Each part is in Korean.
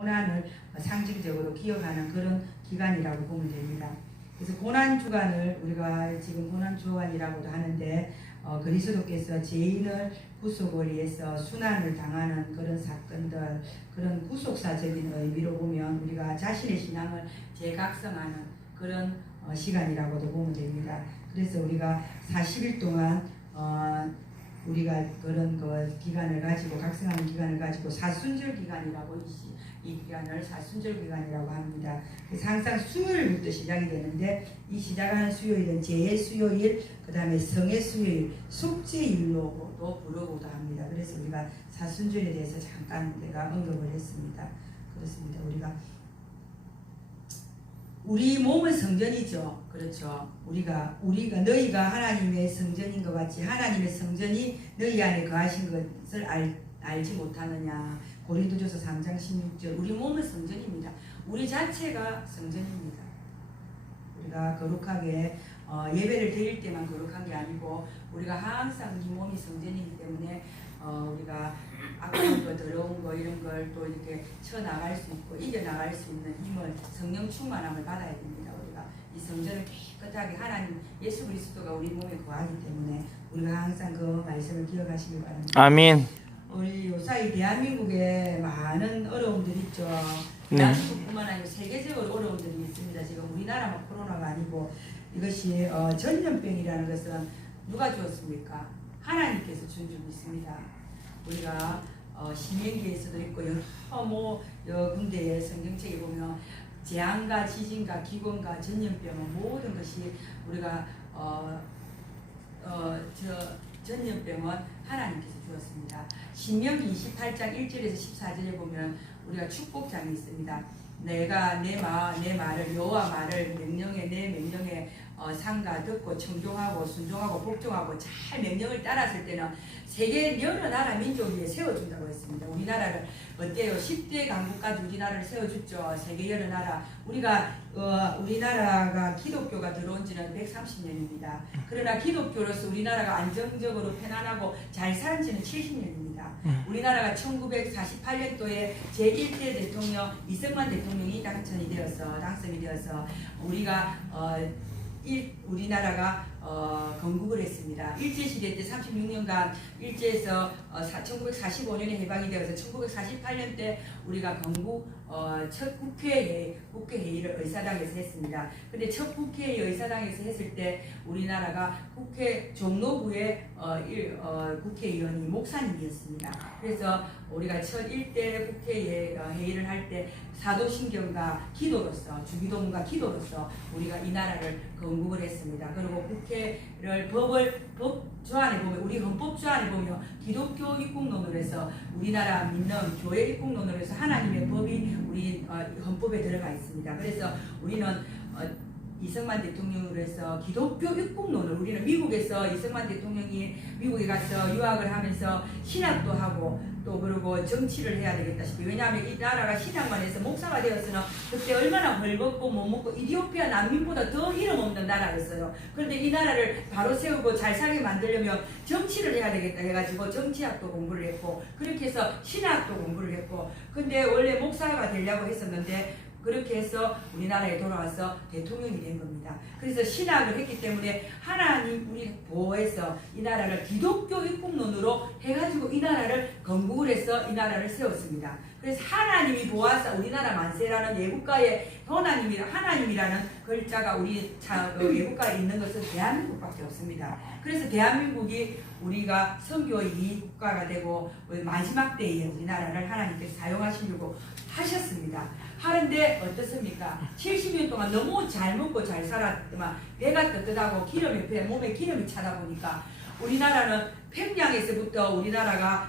고난을 상징적으로 기억하는 그런 기간이라고 보면 됩니다. 그래서 고난 주간을 우리가 지금 고난 주간이라고도 하는데 그리스도께서 죄인을 구속을 위해서 순환을 당하는 그런 사건들, 그런 구속사적인 의미로 보면 우리가 자신의 신앙을 재각성하는 그런 시간이라고도 보면 됩니다. 그래서 우리가 40일 동안 우리가 그런 기간을 가지고 각성하는 기간을 가지고 사순절 기간이라고 이 기간을 사순절 기간이라고 합니다. 그래서 항상 수요일부터 시작이 되는데 이 시작하는 수요일은 제의 수요일, 그 다음에 성의 수요일, 속죄일로도 부르고도 합니다. 그래서 우리가 사순절에 대해서 잠깐 내가 언급을 했습니다. 그렇습니다. 우리 몸은 성전이죠. 그렇죠. 우리가 너희가 하나님의 성전인 것 같이 하나님의 성전이 너희 안에 거하신 것을 알지 못하느냐. 고린도전서 3장 16절. 우리 몸은 성전입니다. 우리 자체가 성전입니다. 우리가 거룩하게 예배를 드릴 때만 거룩한 게 아니고 우리가 항상 이 몸이 성전이기 때문에 우리가 아까운 거, 더러운 거 이런 걸 또 이렇게 쳐나갈 수 있고 이겨나갈 수 있는 힘을 성령 충만함을 받아야 됩니다. 우리가 이 성전을 깨끗하게 하나님 예수 그리스도가 우리 몸에 거하기 때문에 우리가 항상 그 말씀을 기억하시길 바랍니다. 아멘. 우리 요사이 대한민국에 많은 어려움들이 있죠. 네. 대한민국뿐만 아니고 세계적으로 어려움들이 있습니다. 지금 우리나라만 코로나가 아니고 이것이 전염병이라는 것은 누가 주었습니까? 하나님께서 준 줄 믿습니다. 우리가 신명기에서도 있고 여러 군데의 성경책에 보면 재앙과 지진과 기근과 전염병은 모든 것이 우리가 전염병은 하나님께서 주었습니다. 신명기 28장 1절에서 14절에 보면 우리가 축복장이 있습니다. 내가 내 말을 여호와 말을 내 명령에 상가 듣고 청종하고 순종하고 복종하고 잘 명령을 따랐을 때는 세계 여러 나라 민족 위에 세워준다고 했습니다. 우리나라를 어때요? 10대 강국까지 우리나라를 세워줬죠. 세계 여러 나라. 우리나라가 기독교가 들어온 지는 130년입니다. 그러나 기독교로서 우리나라가 안정적으로 편안하고 잘 사는 지는 70년입니다. 우리나라가 1948년도에 제1대 대통령 이승만 대통령이 당선이 되어서 우리나라가 건국을 했습니다. 일제시대 때 36년간 일제에서 1945년에 해방이 되어서 1948년 때 우리가 첫 국회회의를 의사당에서 했습니다. 근데 첫 국회회의 의사당에서 했을 때 우리나라가 국회 종로구의 국회의원이 목사님이었습니다. 그래서 우리가 첫 1대 국회회의를 할 때 사도신경과 기도로서 주기도문과 기도로서 우리가 이 나라를 건국을 했습니다. 그리고 국회를 법조안에 보면 우리 헌법조안에 보면 기독교 입국론으로 해서 우리나라 믿는 교회 입국론으로 해서 하나님의 법이 우리 헌법에 들어가 있습니다. 그래서 우리는 이승만 대통령으로 해서 기독교 입국론을 우리는 미국에서 이승만 대통령이 미국에 가서 유학을 하면서 신학도 하고 또 그리고 정치를 해야 되겠다시피 왜냐하면 이 나라가 신학만 해서 목사가 되었으나 그때 얼마나 벌벗고 못 먹고 이디오피아 난민보다 더 이름 없는 나라였어요. 그런데 이 나라를 바로 세우고 잘 살게 만들려면 정치를 해야 되겠다 해가지고 정치학도 공부를 했고 그렇게 해서 신학도 공부를 했고 근데 원래 목사가 되려고 했었는데 그렇게 해서 우리나라에 돌아와서 대통령이 된 겁니다. 그래서 신학을 했기 때문에 하나님 우리 보호해서 이 나라를 기독교 입국론으로 해가지고 이 나라를 건국을 해서 이 나라를 세웠습니다. 그래서 하나님이 보아서 우리나라 만세라는 예국가의 하나님이라는 글자가 우리 예국가에 있는 것은 대한민국밖에 없습니다. 그래서 대한민국이 우리가 선교의 이국가가 되고 마지막 때에 우리나라를 하나님께서 사용하시려고 하셨습니다. 하는데 어떻습니까? 70년 동안 너무 잘 먹고 잘 살았지만 배가 떳떳하고 몸에 기름이 차다 보니까 우리나라는 평양에서부터 우리나라가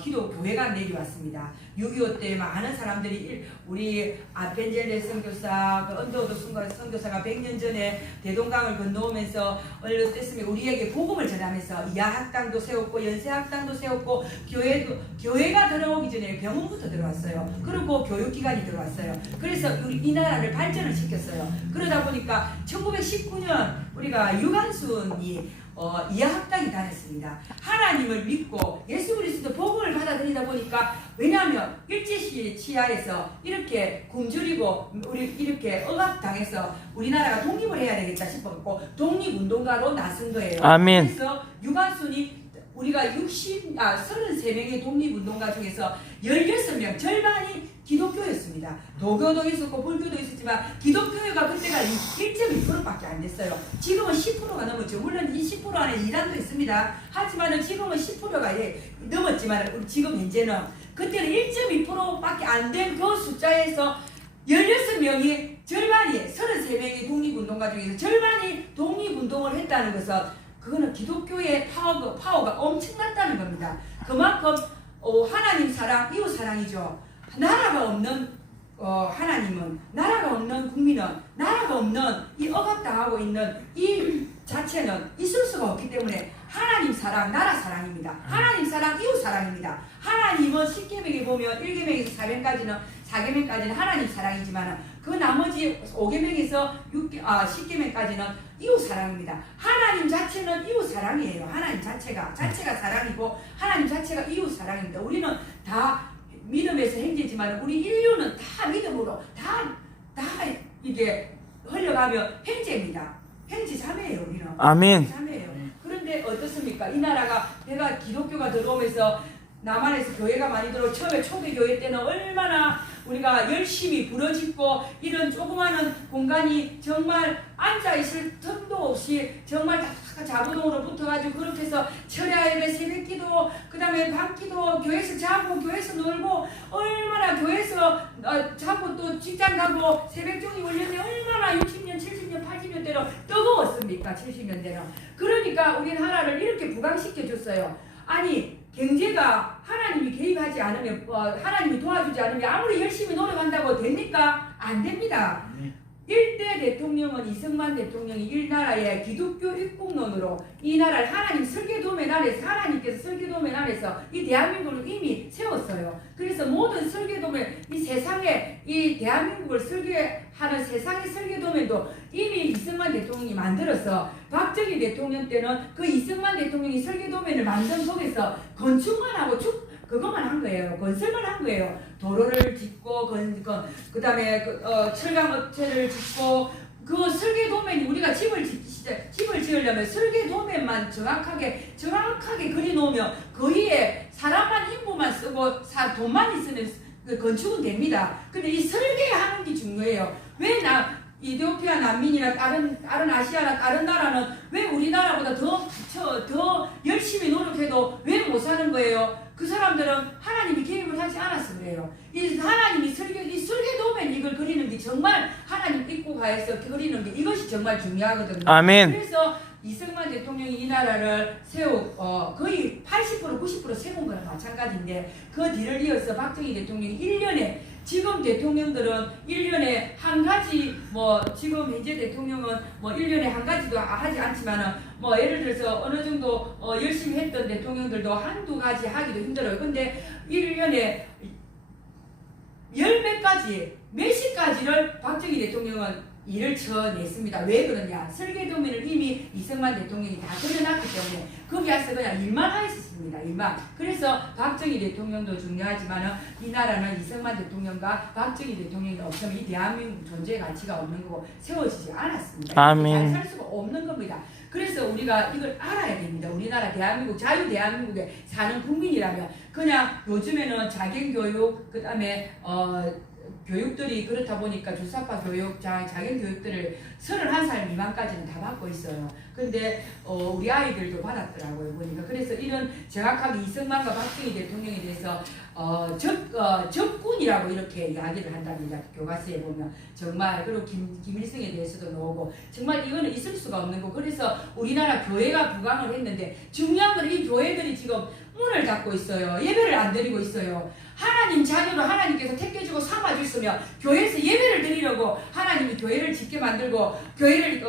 기독교회가 내려왔습니다. 6.25 때 많은 사람들이 우리 아펜젤레 선교사, 언더우드 선교사가 100년 전에 대동강을 건너오면서 어떻습니까? 우리에게 복음을 전하면서 야학당도 세웠고 연세학당도 세웠고 교회가 들어오기 전에 병원부터 들어왔어요. 그리고 교육기관이 들어왔어요. 그래서 우리 이 나라를 발전을 시켰어요. 그러다 보니까 1919년 우리가 유관순이 이하학당이 다녔습니다. 하나님을 믿고 예수 그리스도 복음을 받아들이다 보니까, 왜냐하면 일제시대 치하에서 이렇게 굶주리고 우리 이렇게 억압당해서 우리나라가 독립을 해야 되겠다 싶었고 독립운동가로 나선 거예요. 아멘. 그래서 유관순이 우리가 33명의 독립운동가 중에서 16명, 절반이 기독교였습니다. 도교도 있었고 불교도 있었지만 기독교가 그때가 1.2%밖에 안 됐어요. 지금은 10%가 넘었죠. 물론 이 10% 안에 이란도 있습니다. 하지만 지금은 10%가 넘었지만 지금 현재는, 그때는 1.2%밖에 안 된 그 숫자에서 16명이, 절반이, 33명의 독립운동가 중에서 절반이 독립운동을 했다는 것은, 그거는 기독교의 파워가 엄청났다는 겁니다. 그만큼 하나님 사랑, 이웃 사랑이죠. 나라가 없는 하나님은, 나라가 없는 국민은, 나라가 없는 이 억압당하고 있는 이 자체는 있을 수가 없기 때문에 하나님 사랑, 나라 사랑입니다. 하나님 사랑, 이웃 사랑입니다. 하나님은 10계명에 보면 1계명에서 4계명까지는 하나님 사랑이지만 그 나머지 5계명에서 10계명까지는 이웃 사랑입니다. 하나님 자체는 이웃 사랑이에요. 하나님 자체가 사랑이고 하나님 자체가 이웃 사랑입니다. 우리는 다 믿음에서 행제지만 우리 인류는 다 믿음으로 다 이게 흘러가며 행제입니다. 행제 자매예요. 우리는 아멘. 자매예요. 그런데 어떻습니까? 이 나라가 내가 기독교가 들어오면서 남한에서 교회가 많이 들어오고, 처음에 초대교회 때는 얼마나 우리가 열심히 부러짓고, 이런 조그마한 공간이 정말 앉아있을 틈도 없이 정말 다 자부동으로 붙어가지고 그렇게 해서 철야 예배, 새벽기도, 그 다음에 밤기도, 교회에서 자고 교회에서 놀고, 얼마나 교회에서 자고 또 직장 가고 새벽종이 울렸는데 얼마나 60년, 70년, 80년 대로 뜨거웠습니까? 70년 대로. 그러니까 우리나라를 이렇게 부강시켜줬어요. 아니, 경제가 하나님이 개입하지 않으면, 하나님이 도와주지 않으면 아무리 열심히 노력한다고 됩니까? 안 됩니다. 1대 대통령은 이승만 대통령이 이 나라의 기독교 입국론으로 이 나라를 하나님 설계도면 안에서, 하나님께서 설계도면 안에서 이 대한민국을 이미 세웠어요. 그래서 모든 설계도면, 이 세상에 이 대한민국을 설계하는 세상의 설계도면도 이미 이승만 대통령이 만들어서, 박정희 대통령 때는 그 이승만 대통령이 설계도면을 만든 속에서 건축만 하고 그것만 한 거예요. 건설만 한 거예요. 도로를 짓고, 그 다음에 철강업체를 짓고, 그 설계도면이 우리가 집을 지으려면 설계도면만 정확하게 그려놓으면 그 위에 사람만 인부만 쓰고 돈만 있으면 건축은 됩니다. 근데 이 설계하는 게 중요해요. 왜 이디오피아 난민이나 다른 아시아나 다른 나라는 왜 우리나라보다 더 열심히 노력해도 왜 못 사는 거예요? 그 사람들은 하나님이 개입을 하지 않았어 그래요. 이 하나님이 이 설계도면 이걸 그리는 게 정말 하나님 입국하에서 그리는 게 이것이 정말 중요하거든요. 아멘. 그래서 이승만 대통령이 이 나라를 거의 80% 90% 세운 거랑 마찬가지인데, 그 뒤를 이어서 박정희 대통령이 1년에, 지금 대통령들은 1년에 한 가지, 지금 현재 대통령은 1년에 한 가지도 하지 않지만은, 예를 들어서 어느 정도 열심히 했던 대통령들도 한두 가지 하기도 힘들어요. 근데 1년에 몇 십 가지를 박정희 대통령은 일을 쳐냈습니다. 왜 그러냐? 설계도면을 이미 이승만 대통령이 다 그려놨기 때문에 거기 와서 그냥 일만 하였습니다. 일만. 그래서 박정희 대통령도 중요하지만 이 나라는 이승만 대통령과 박정희 대통령이 없으면 이 대한민국 존재의 가치가 없는 거고 세워지지 않았습니다. 아멘. 잘 살 수가 없는 겁니다. 그래서 우리가 이걸 알아야 됩니다. 우리나라 대한민국, 자유 대한민국에 사는 국민이라면 그냥 요즘에는 자경교육, 그 다음에 교육들이 그렇다 보니까 주사파 교육, 자격 교육들을 31살 미만까지는 다 받고 있어요. 근데 우리 아이들도 받았더라고요, 보니까. 그래서 이런 정확하게 이승만과 박정희 대통령에 대해서 적군이라고 이렇게 이야기를 한답니다. 교과서에 보면. 정말. 그리고 김일성에 대해서도 나오고, 정말 이거는 있을 수가 없는 거. 그래서 우리나라 교회가 부강을 했는데, 중요한 건 이 교회들이 지금 문을 닫고 있어요. 예배를 안 드리고 있어요. 하나님 자녀로 하나님께서 택해주고 삼아주시면 교회에서 예배를 드리려고 하나님이 교회를 짓게 만들고 교회를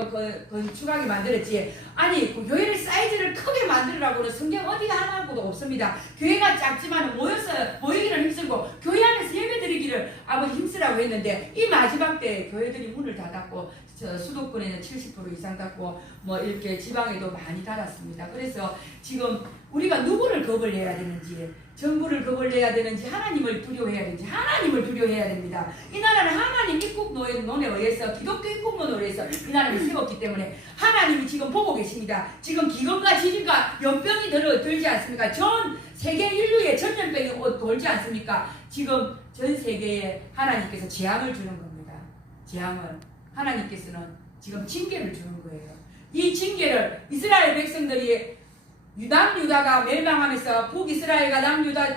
건축하게 만들었지. 아니, 그 교회를 사이즈를 크게 만들으라고는 성경 어디 하나도 없습니다. 교회가 작지만 모이기는 힘들고 교회 안에서 예배 드리기를 아버지 있으라고 했는데 이 마지막 때 교회들이 문을 다 닫고 수도권에는 70% 이상 닫고 뭐 이렇게 지방에도 많이 닫았습니다. 그래서 지금 우리가 누구를 겁을 내야 되는지, 정부를 겁을 내야 되는지, 하나님을 두려워해야 되는지, 하나님을 두려워해야 됩니다. 이 나라는 하나님 입국론에 의해서, 기독교 입국론에 의해서 이 나라를 세웠기 때문에 하나님이 지금 보고 계십니다. 지금 기근과 지진과 연병이 들지 않습니까? 전 세계 인류의 전염병이 돌지 않습니까? 지금 전 세계에 하나님께서 재앙을 주는 겁니다. 재앙을. 하나님께서는 지금 징계를 주는 거예요. 이 징계를 이스라엘 백성들이 남유다가 멸망하면서 북이스라엘과 남유다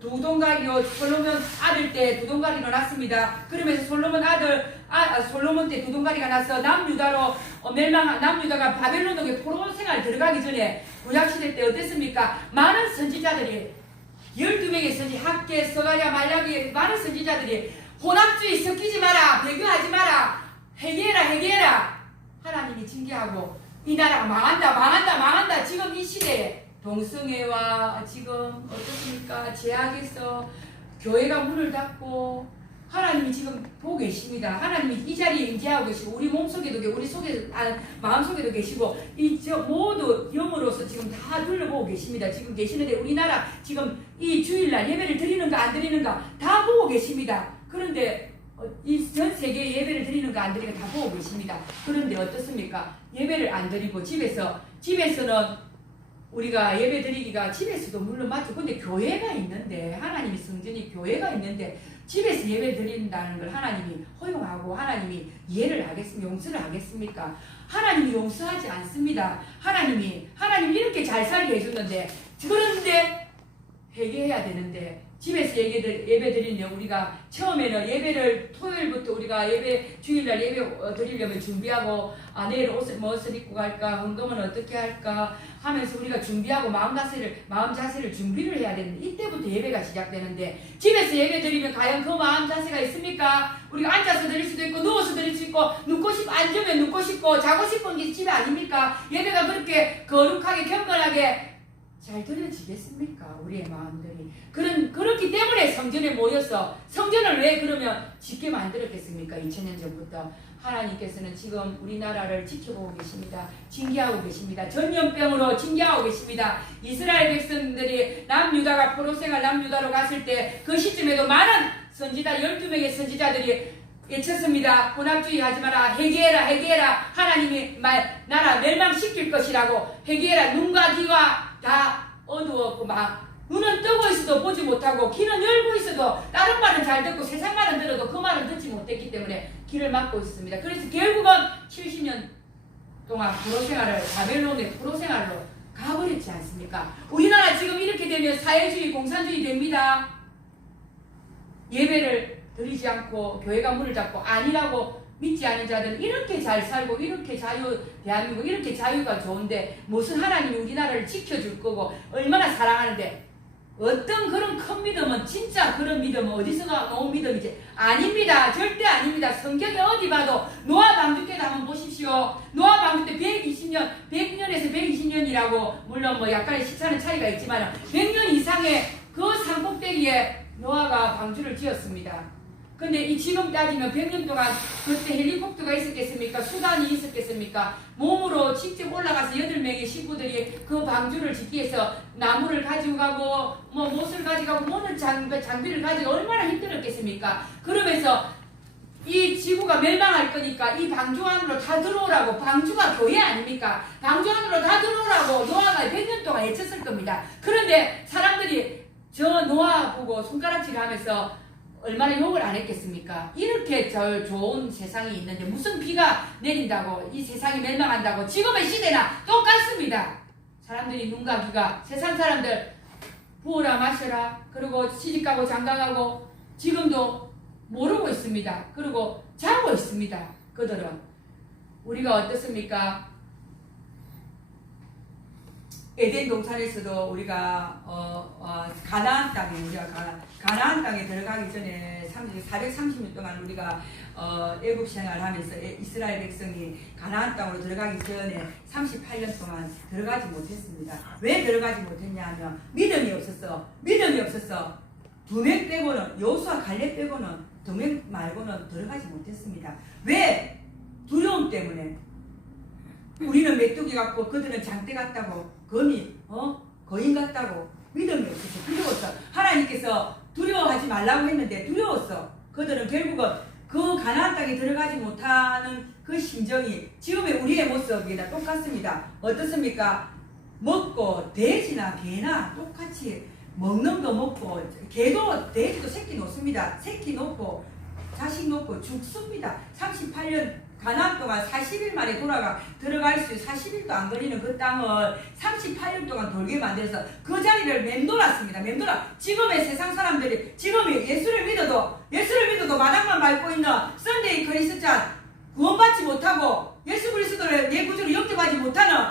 두 동가리로 솔로몬 아들 때 두 동가리로 났습니다. 그러면서 솔로몬 때 두 동가리가 나서 남유다로 남유다가 바벨론에게 포로 생활 들어가기 전에 구약시대 때 어땠습니까? 많은 선지자들이 12명의 선지, 학계, 서가랴, 말라기 많은 선지자들이 혼합주의 섞이지 마라, 배교하지 마라, 회개해라 하나님이 징계하고 이 나라가 망한다. 지금 이 시대에 동성애와 지금 어떻습니까? 제약에서 교회가 문을 닫고 하나님이 지금 보고 계십니다. 하나님이 이 자리에 임재하고 계시고 우리 몸속에도 우리 속에 마음속에도 계시고 모두 영으로서 지금 다 둘러보고 계십니다. 지금 계시는데 우리나라 지금 이 주일날 예배를 드리는가 안 드리는가 다 보고 계십니다. 그런데 이 전 세계 예배를 드리는가 안 드리는가 다 보고 계십니다. 그런데 어떻습니까? 예배를 안 드리고 집에서는 우리가 예배 드리기가 집에서도 물론 맞죠. 근데 교회가 있는데 하나님이 성전이 교회가 있는데 집에서 예배 드린다는 걸 하나님이 허용하고 하나님이 이해를 하겠습니까? 용서를 하겠습니까? 하나님이 용서하지 않습니다. 하나님이 이렇게 잘 살게 해줬는데 그런데 회개해야 되는데 집에서 예배 드리는데 우리가 처음에는 예배를 토요일부터 우리가 주일날 예배 드리려면 준비하고 내일 옷을 무엇을 입고 갈까 헌금은 어떻게 할까 하면서 우리가 준비하고 마음 자세를 준비를 해야 되는데 이때부터 예배가 시작되는데 집에서 예배 드리면 과연 그 마음 자세가 있습니까? 우리가 앉아서 드릴 수도 있고 누워서 드릴 수 있고 앉으면 눕고 싶고 자고 싶은 게 집에 아닙니까? 예배가 그렇게 거룩하게 경건하게 잘 드려지겠습니까? 우리의 마음들이. 그렇기 때문에 성전에 모여서 성전을 왜 그러면 짓게 만들었겠습니까? 2000년 전부터. 하나님께서는 지금 우리나라를 지켜보고 계십니다. 징계하고 계십니다. 전염병으로 징계하고 계십니다. 이스라엘 백성들이 남유다가 포로생활 남유다로 갔을 때 그 시점에도 많은 선지자 12명의 선지자들이 외쳤습니다. 혼합주의 하지 마라. 회개해라. 하나님이 나라 멸망시킬 것이라고. 회개해라. 눈과 귀가 다 어두웠고 눈은 뜨고 있어도 보지 못하고 귀는 열고 있어도 다른 말은 잘 듣고 세상 말은 들어도 그 말은 듣지 못했기 때문에 귀를 막고 있습니다. 그래서 결국은 70년 동안 바벨론의 포로생활로 가버렸지 않습니까? 우리나라 지금 이렇게 되면 사회주의 공산주의 됩니다. 예배를 드리지 않고 교회가 문을 닫고 아니라고 믿지 않은 자들은 이렇게 잘 살고 이렇게 대한민국 이렇게 자유가 좋은데 무슨 하나님이 우리나라를 지켜줄 거고 얼마나 사랑하는데 어떤 그런 큰 믿음은 진짜 그런 믿음은 어디서 나온 믿음이지? 아닙니다. 절대 아닙니다. 성경에 어디 봐도 노아 방주 때도 한번 보십시오. 노아 방주 때 100년에서 120년이라고 물론 뭐 약간의 시차는 차이가 있지만 100년 이상의 그 산꼭대기에 노아가 방주를 지었습니다. 근데 지금 따지면 100년 동안 그때 헬리콥터가 있었겠습니까? 수단이 있었겠습니까? 몸으로 직접 올라가서 8명의 식구들이 그 방주를 짓기 위해서 나무를 가지고 가고 뭐 못을 가져가고 모든 장비를 가지고 얼마나 힘들었겠습니까? 그러면서 이 지구가 멸망할 거니까 이 방주 안으로 다 들어오라고. 방주가 교회 아닙니까? 방주 안으로 다 들어오라고 노아가 100년 동안 외쳤을 겁니다. 그런데 사람들이 저 노아 보고 손가락질 하면서 얼마나 욕을 안 했겠습니까? 이렇게 좋은 세상이 있는데 무슨 비가 내린다고 이 세상이 멸망한다고. 지금의 시대나 똑같습니다. 사람들이 눈과 귀가 세상 사람들 부어라 마셔라 그리고 시집가고 장가가고 지금도 모르고 있습니다. 그리고 자고 있습니다. 그들은. 우리가 어떻습니까? 에덴 동산에서도 우리가 가나안 땅에 들어가기 전에 430년 동안 우리가 애국 생활하면서 이스라엘 백성이 가나안 땅으로 들어가기 전에 38년 동안 들어가지 못했습니다. 왜 들어가지 못했냐 하면 믿음이 없었어. 2명 빼고는 여호수아 갈렙 빼고는 2명 말고는 들어가지 못했습니다. 왜? 두려움 때문에. 우리는 메뚜기 같고 그들은 장대 같다고, 거미, 거인 같다고, 믿음이 없어서 두려웠어. 하나님께서 두려워하지 말라고 했는데 두려웠어. 그들은 결국은 그 가나안 땅에 들어가지 못하는 그 심정이 지금의 우리의 모습이나 똑같습니다. 어떻습니까? 먹고 돼지나 개나 똑같이 먹는 거 먹고, 개도 돼지도 새끼 놓습니다. 새끼 놓고 자식 놓고 죽습니다. 38년 가나안 동안 40일 만에 들어갈 수 40일도 안 걸리는 그 땅을 38년 동안 돌게 만들어서 그 자리를 맴돌았습니다. 지금의 세상 사람들이 지금의 예수를 믿어도 마당만 밟고 있는 썬데이 크리스찬, 구원받지 못하고 예수 그리스도를 내 구주로 영접하지 못하는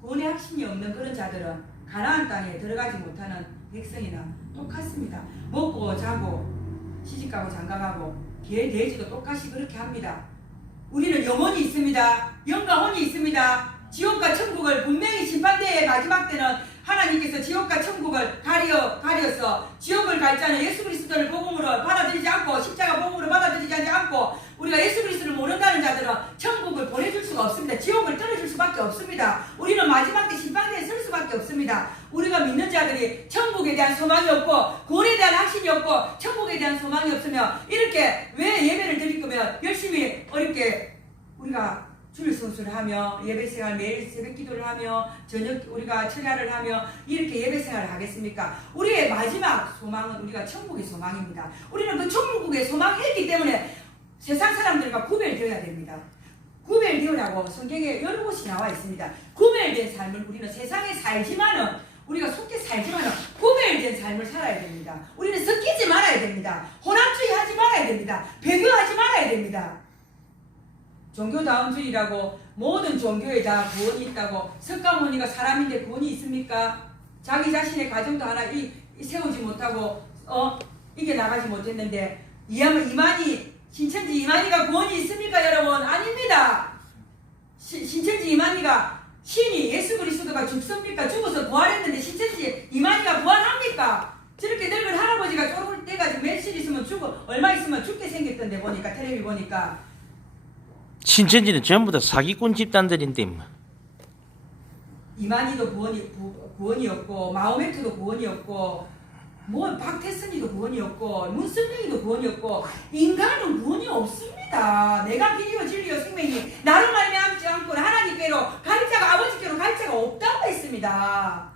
구원의 확신이 없는 그런 자들은 가나안 땅에 들어가지 못하는 백성이나 똑같습니다. 먹고 자고 시집가고 장가가고 개 돼지도 똑같이 그렇게 합니다. 우리는 영혼이 있습니다. 영과 혼이 있습니다. 지옥과 천국을 분명히 심판대의 마지막 때는 하나님께서 지옥과 천국을 가려서 지옥을 갈 자는 예수 그리스도를 복음으로 받아들이지 않고 십자가 복음으로 받아들이지 않고 우리가 예수 그리스도를 모른다는 자들은 천국을 보내줄 수가 없습니다. 지옥을 떨어질 수밖에 없습니다. 우리는 마지막 때 심판대에 설 수밖에 없습니다. 우리가 믿는 자들이 천국에 대한 소망이 없고 구원에 대한 확신이 없고 천국에 대한 소망이 없으면 이렇게 왜 예배를 드릴 거면 열심히 어렵게 우리가 주일 성수를 하며 예배생활 매일 새벽 기도를 하며 저녁 우리가 철야를 하며 이렇게 예배생활을 하겠습니까? 우리의 마지막 소망은 우리가 천국의 소망입니다. 우리는 그 천국의 소망이 있기 때문에 세상 사람들과 구별되어야 됩니다. 구별되으라고 성경에 여러 곳이 나와 있습니다. 구별된 삶을 우리는 세상에 살지만은 우리가 속해 살지만은 구별된 삶을 살아야 됩니다. 우리는 섞이지 말아야 됩니다. 혼합주의 하지 말아야 됩니다. 배교하지 말아야 됩니다. 종교다움주의라고 모든 종교에 다 구원이 있다고 석가모니가 사람인데 구원이 있습니까? 자기 자신의 가정도 하나 세우지 못하고 이겨나가지 못했는데 신천지 이만희가 구원이 있습니까 여러분? 아닙니다. 신천지 이만희가 신이 예수 그리스도가 죽습니까? 죽어서 부활했는데 신천지 이만희가 부활합니까? 저렇게 늙은 할아버지가 쫄을 때가 며칠 있으면 얼마 있으면 죽게 생겼던데 보니까 텔레비 보니까 신천지는 전부 다 사기꾼 집단들인데 이만희도 구원이 없고 마호메트도 구원이 없고 박태선이도 구원이 없고 문선명이도 구원이 없고 인간은 구원이 없습니다. 내가 길이요 진리요 생명이 나로 말미암지 않고는 하나님께로 갈 자가 아버지께로 갈 자가 없다고 했습니다.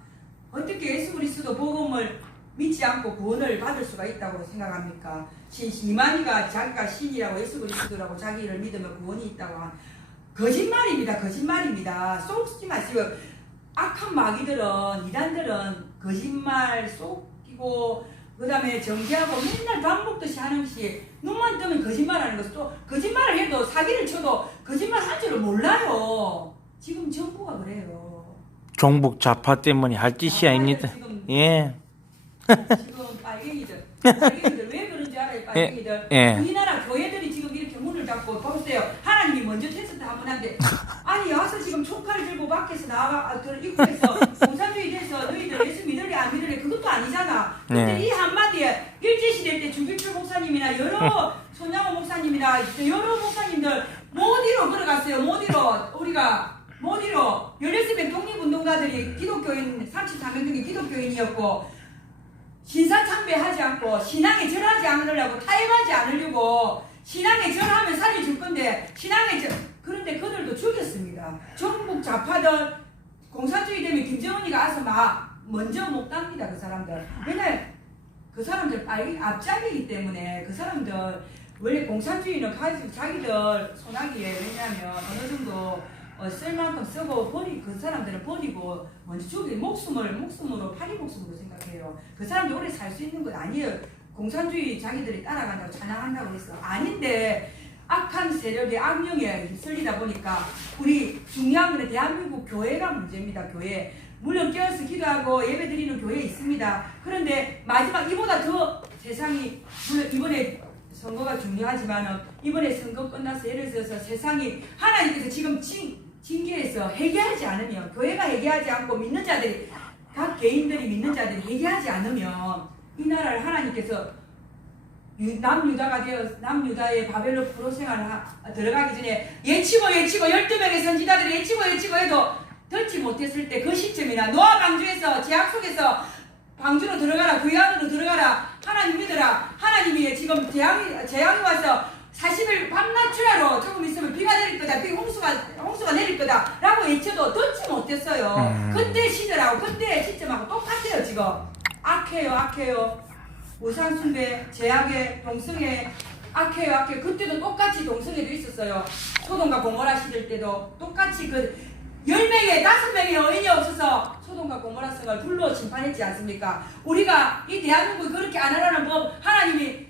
어떻게 예수 그리스도 복음을 믿지 않고 구원을 받을 수가 있다고 생각합니까? 이만희가 자기가 신이라고 예수 그리스도라고 자기를 믿으면 구원이 있다고 한 거짓말입니다. 속지 마시고 악한 마귀들은 이단들은 거짓말 속이고 그 다음에 정죄하고 맨날 반복듯이 하는 것이 눈만 뜨면 거짓말하는 것도 또 거짓말을 해도 사기를 쳐도 거짓말 할 줄을 몰라요. 지금 정부가 그래요. 종북 좌파 때문에 할 짓이 아닙니다. 예. 지금 빨갱이들 왜 그런지 알아요? 빨갱이들 우리나라 교회들이 지금 이렇게 문을 닫고 보세요. 하나님이 먼저 테스트 한번 한데 아니 와서 지금 총칼을 들고 밖에서 나와 입구에서 공산주의 돼서 너희들 예수 믿을래 안 믿을래 그것도 아니잖아. 근데 이 한마디에 일제시대 때 주길철 목사님이나 여러 손양호 목사님이나 여러 목사님들 못 이뤄 걸어갔어요. 못 이뤄 16명 독립운동가들이 기독교인 33명 중에 기독교인이었고 신사참배하지 않고 신앙에 절하지 않으려고 타협하지 않으려고 신앙에 절하면 살려줄 건데 그런데 그들도 죽였습니다. 전국 좌파들 공산주의 되면 김정은이가 와서 먼저 못 답니다. 그 사람들. 왜냐면 그 사람들 앞잡이기 때문에 그 사람들 원래 공산주의는 자기들 손아귀에 왜냐하면 어느 정도 쓸 만큼 쓰고 그 사람들은 버리고 먼저 목숨으로 파리 목숨으로 생각해요. 그 사람들 오래 살 수 있는 건 아니에요. 공산주의 자기들이 따라간다고 찬양한다고 했어. 아닌데 악한 세력의 악령에 휩쓸리다 보니까 우리 중요한 건 대한민국 교회가 문제입니다. 교회. 물론 깨어서 기도하고 예배 드리는 교회 있습니다. 그런데 마지막 이보다 더 세상이 물론 이번에 선거가 중요하지만 이번에 선거 끝나서 예를 들어서 세상이 하나님께서 지금 징계해서 회개하지 않으면 교회가 회개하지 않고 믿는 자들이 각 개인들이 믿는 자들이 회개하지 않으면 이 나라를 하나님께서 남유다가 되어 남유다의 바벨론 포로 생활을 들어가기 전에 예치고 12명의 선지자들이 예치고 해도 듣지 못했을 때 그 시점이나 노아 방주에서 제약 속에서 방주로 들어가라, 그 안으로 들어가라, 하나님 믿어라, 하나님이 지금 재앙이 와서 40일 밤낮추라로 조금 있으면 비가 내릴 거다, 홍수가 내릴 거다 라고 외쳐도 듣지 못했어요. 그때 시절하고 그때 시점하고 똑같아요. 지금 악해요. 우상숭배, 제약의 동성애, 악해요. 그때도 똑같이 동성애도 있었어요. 소돔과 고모라 시절 때도 똑같이 그 10명에 5명의 여인이 없어서 소돔과 고모라 성을 불로 심판했지 않습니까? 우리가 이 대한민국이 그렇게 안 하라는 법, 하나님이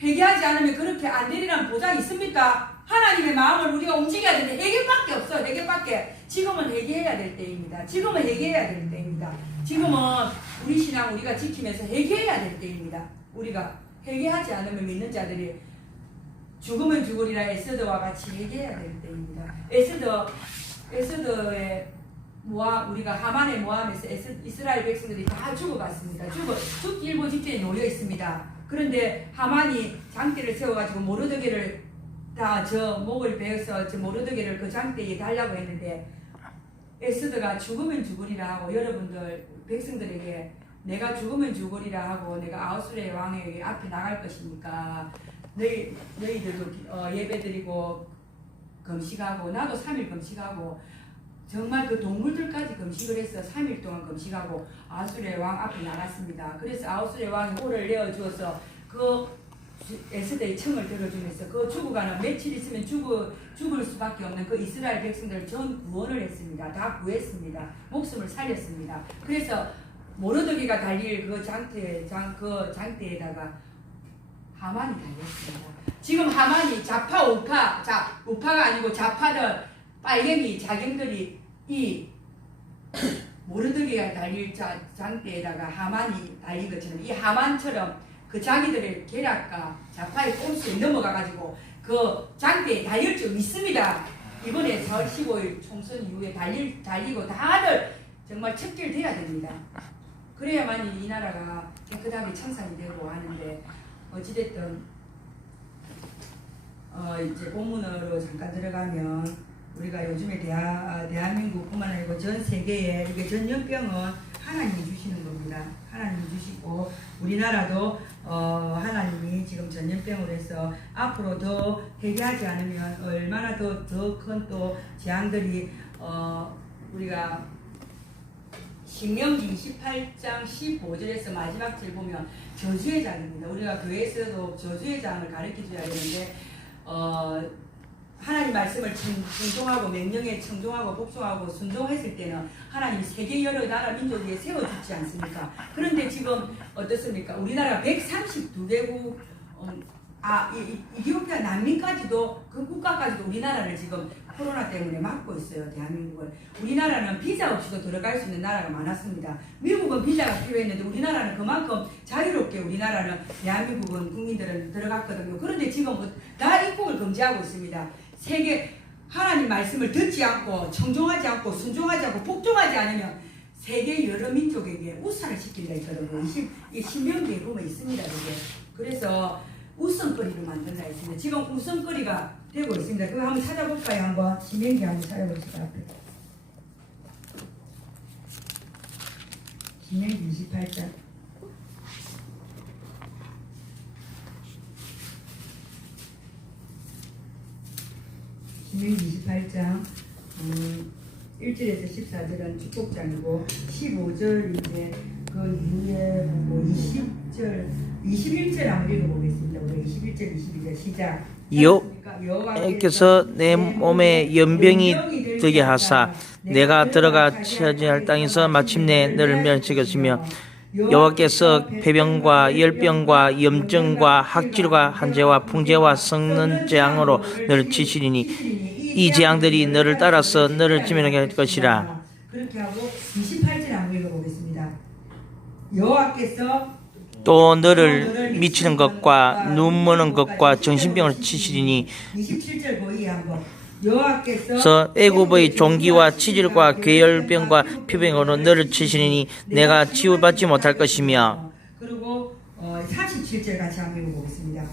회개하지 않으면 그렇게 안 되리라는 보장이 있습니까? 하나님의 마음을 우리가 움직여야 되는데 회개밖에 없어요. 회개밖에. 지금은 회개해야 될 때입니다. 지금은 우리 신앙 우리가 지키면서 회개해야 될 때입니다. 우리가 회개하지 않으면 믿는 자들이 죽으면 죽으리라 에스더와 같이 회개해야 될 때입니다. 에스더의 우리가 하만의 모함에서 이스라엘 백성들이 다 죽어갔습니다. 죽기 일보 직전에 놓여 있습니다. 그런데 하만이 장대를 세워가지고 모르드게를 다 저 목을 베어서 저 모르드게를 그 장대에 달라고 했는데 에스더가 죽으면 죽으리라 하고 여러분들 백성들에게 내가 죽으면 죽으리라 하고 내가 아하수르의 왕에게 앞에 나갈 것이니까 너희들도 예배드리고 금식하고 나도 3일 금식하고 정말 그 동물들까지 금식을 해서 3일 동안 금식하고 아하수르의 왕 앞에 나갔습니다. 그래서 아하수르의 왕이 오를 내어주어서 그 에스더의 청을 들어주면서 그 죽어가는 며칠 있으면 죽을 수밖에 없는 그 이스라엘 백성들을 전 구원을 했습니다. 다 구했습니다. 목숨을 살렸습니다. 그래서 모르드게가 달릴 그 장대에다가 하만이 달렸습니다. 지금 하만이 우파가 아니고 좌파들 빨갱이 자경들이 이 모르드게가 달릴 장대에다가 하만이 달린 것처럼 이 하만처럼 그 자기들의 계략과 좌파의 꼼수에 넘어가가지고 그 장대에 달릴 줄 믿습니다. 이번에 4월 15일 총선 이후에 달리고 다들 정말 척결돼야 됩니다. 그래야만 이 나라가 깨끗하게 청산이 되고 하는데 어찌됐든 이제 본문으로 잠깐 들어가면 우리가 요즘에 대한민국뿐만 아니고 전 세계에 이게 전염병은 하나님이 주시는 겁니다. 하나님이 주시고 우리나라도 하나님이 지금 전염병으로 해서 앞으로 더 회개하지 않으면 얼마나 더 큰 또 재앙들이 우리가 신명기 28장 15절에서 마지막 절 보면 저주의 장입니다. 우리가 교회에서도 저주의 장을 가르쳐줘야 되는데 하나님 말씀을 청종하고 명령에 청종하고 복종하고 순종했을 때는 하나님 세계 여러 나라 민족 위에 세워주지 않습니까? 그런데 지금 어떻습니까? 우리나라 132개국 이디오피아 난민까지도 그 국가까지도 우리나라를 지금 코로나 때문에 막고 있어요. 대한민국을. 우리나라는 비자 없이도 들어갈 수 있는 나라가 많았습니다. 미국은 비자가 필요했는데 우리나라는 그만큼 자유롭게 우리나라는 대한민국은 국민들은 들어갔거든요. 그런데 지금 다 입국을 금지하고 있습니다. 세계 하나님 말씀을 듣지 않고 청종하지 않고 순종하지 않고 복종하지 않으면 세계 여러 민족에게 우산을 시킨다 했거든요. 이 신명기에 보면 있습니다. 그게. 그래서 우선거리를 만든다 했습니다. 지금 우선거리가 되고 있습니다. 그거 한번 찾아볼까요? 한번 신명기 한번 찾아보실까요? 신명기 28장. 신명기 28장 1절에서 14절은 축복장이고 15절 이제 그 이후에 뭐 20절 21절 한번 읽어보겠습니다. 우리 21절 22절 시작. 여호와께서 내 몸에 연병이 되게 하사 내가 들어가 처지할 땅에서 마침내 너를 멸치겠으며 여호와께서 폐병과 열병과 염증과 학질과 한재와 풍재와 썩는 재앙으로 너를 치시리니 이 재앙들이 너를 따라서 너를 지면하게 할 것이라. 그렇게 하고 28절 한번 읽어보겠습니다. 여호와께서 또 너를 미치는 것과 눈머는 것과 정신병을 치시리니 27절 거의 한번 여호와께서 서 애굽의 종기와 치질과 괴열병과 피병으로 너를 치시리니 내가 치유받지 못할 것이며 그리고 37절 같이 한번 읽어보겠습니다.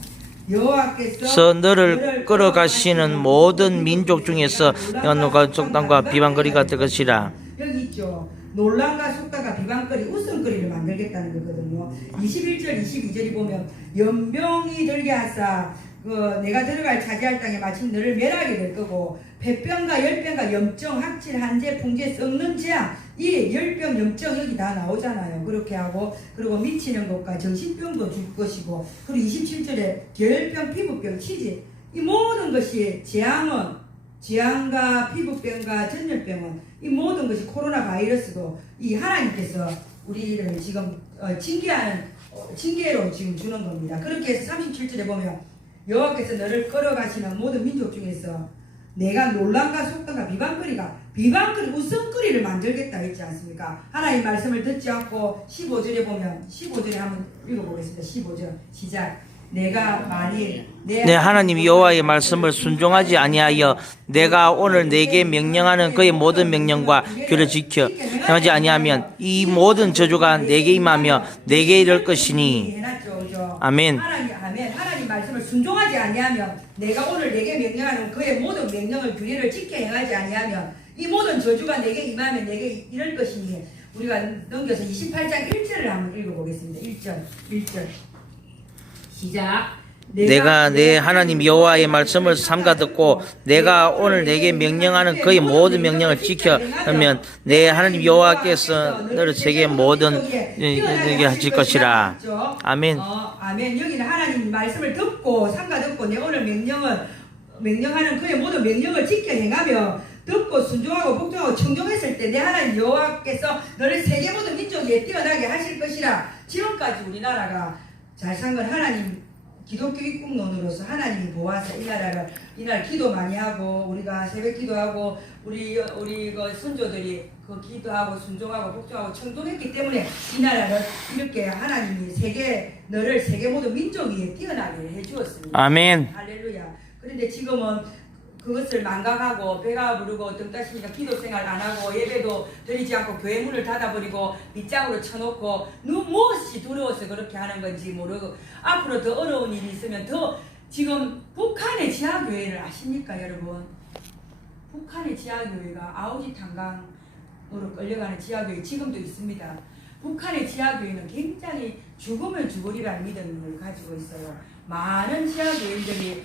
여호와께서 서 너를 끌어가시는 모든 민족 중에서 너가 속담과 비방거리가 될 것이라. 여기 있죠. 논란과 속담과 비방거리, 웃음거리를 만들겠다는 거거든요. 21절, 22절이 보면 연병이 들게 하사 내가 들어갈 차지할 땅에 마침 너를 멸하게 될 거고 폐병과 열병과 염증, 학질, 한재, 풍재, 썩는 재앙 이 열병, 염증 여기 다 나오잖아요. 그렇게 하고 그리고 미치는 것과 정신병도 줄 것이고 그리고 27절에 계열병, 피부병, 치질 이 모든 것이 재앙과 피부병과 전염병은 이 모든 것이 코로나 바이러스도 이 하나님께서 우리를 지금 징계로 지금 주는 겁니다. 그렇게 해서 37절에 보면 여호와께서 너를 끌어가시는 모든 민족 중에서 내가 논란과 속담과 비방거리 웃음거리를 만들겠다 했지 않습니까? 하나님 말씀을 듣지 않고 15절에 보면 15절에 한번 읽어보겠습니다. 15절 시작. 내가 만일 내 하나님 여호와의 말씀을 순종하지 아니하여 내가 오늘 내게 명령하는 그의 모든 명령과 규례를 지켜 행하지 아니하면 이 모든 저주가 내게 임하며 내게 이를 것이니. 아멘. 하나님 말씀을 순종하지 아니하면 내가 오늘 내게 명령하는 그의 모든 명령을 규례를 지켜 행하지 아니하면 이 모든 저주가 내게 임하면 내게 이럴 것이니. 우리가 넘겨서 28장 1절을 한번 읽어보겠습니다. 1절 시작. 내가 내 하나님 여호와의 말씀을 삼가 듣고 내가 오늘 내게 명령하는 그의 모든 명령을 지켜 하면 내 하나님 여호와께서 너를 세계 모든 일을 하실 것이라. 아멘. 아멘. 여기는 하나님 말씀을 듣고 삼가 듣고 내 오늘 명령하는 그의 모든 명령을 지켜 행하며 듣고 순종하고 복종하고 청종했을 때 내 하나님 여호와께서 너를 세계 모든 민족 위에 뛰어나게 하실 것이라. 지금까지 우리나라가 잘 산 건 하나님 기독교 입국론으로서 하나님이 보아서 이날 기도 많이 하고 우리가 새벽 기도하고 우리 그 선조들이 그 기도하고 순종하고 복종하고 청종했기 때문에 이 나라를 이렇게 하나님이 너를 세계 모든 민족 위에 뛰어나게 해주었습니다. 아멘. 할렐루야. 그런데 지금은 그것을 망각하고 배가 부르고 등 따시니까 기도 생활 안 하고 예배도 드리지 않고 교회 문을 닫아버리고 밑장으로 쳐놓고 무엇이 두려워서 그렇게 하는 건지 모르고 앞으로 더 어려운 일이 있으면 더 지금 북한의 지하교회를 아십니까 여러분? 북한의 지하교회가 아우지 탄광으로 끌려가는 지하교회 지금도 있습니다. 북한의 지하교회는 굉장히 죽으면 죽으리라는 믿음을 가지고 있어요. 많은 지하교인들이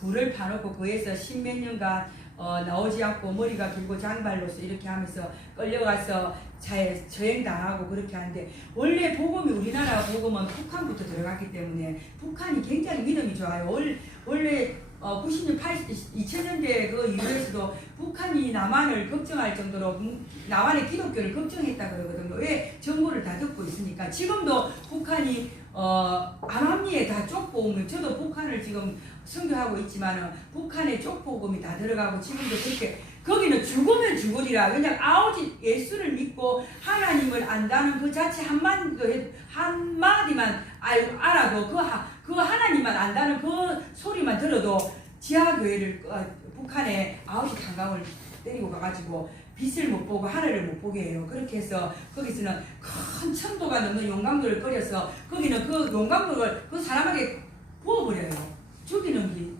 굴을 파놓고 그에서 십몇 년간 나오지 않고 머리가 길고 장발로서 이렇게 하면서 끌려가서 저행당하고 그렇게 하는데 원래 복음이 우리나라 복음은 북한부터 들어갔기 때문에 북한이 굉장히 믿음이 좋아요. 원래 90년, 2000년대 그 이후에서도 북한이 남한을 걱정할 정도로 남한의 기독교를 걱정했다 그러거든요. 왜? 정보를 다 듣고 있으니까. 지금도 북한이 암암리에 다 쪽복음을 저도 북한을 지금 선교하고 있지만은 북한에 쪽복음이 다 들어가고 지금도 그렇게 거기는 죽으면 죽으리라. 왜냐면 아오지 예수를 믿고 하나님을 안다는 그 자체 한마디만 알아도 그 하나님만 안다는 그 소리만 들어도 지하교회를 북한에 아오지 탄광을 때리고 가가지고 빛을 못 보고 하늘을 못 보게 해요. 그렇게 해서 거기서는 큰 천도가 넘는 용광로를 끓여서 거기는 그 용광로를 그 사람에게 부어버려요. 죽이는 길.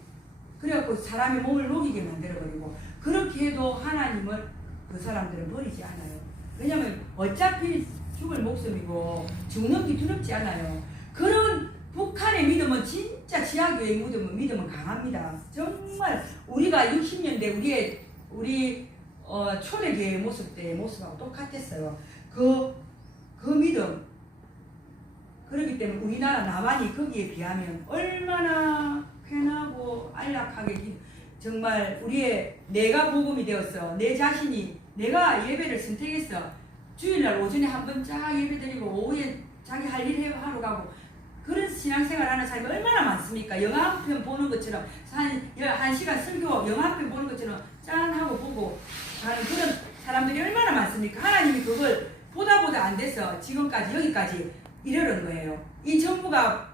그래갖고 사람의 몸을 녹이게 만들어버리고 그렇게 해도 하나님을 그 사람들은 버리지 않아요. 왜냐하면 어차피 죽을 목숨이고 죽는 게 두렵지 않아요. 그런 북한의 믿음은 진짜 지하교회 믿음은 강합니다. 정말 우리가 60년대 우리 초대교회 모습하고 똑같았어요. 그 믿음. 그렇기 때문에 우리나라 남한이 거기에 비하면 얼마나 쾌하고 안락하게 정말 내가 복음이 되었어. 내 자신이 내가 예배를 선택했어. 주일날 오전에 한 번 쫙 예배 드리고 오후에 자기 할 일 하러 가고 그런 신앙생활 하는 사람이 얼마나 많습니까? 영화 한 편 보는 것처럼 한 시간 설교 영화 한 편 보는 것처럼 짠하고 보고 하는 그런 사람들이 얼마나 많습니까? 하나님이 그걸 보다 안 돼서 지금까지 여기까지 이러는 거예요. 이 정부가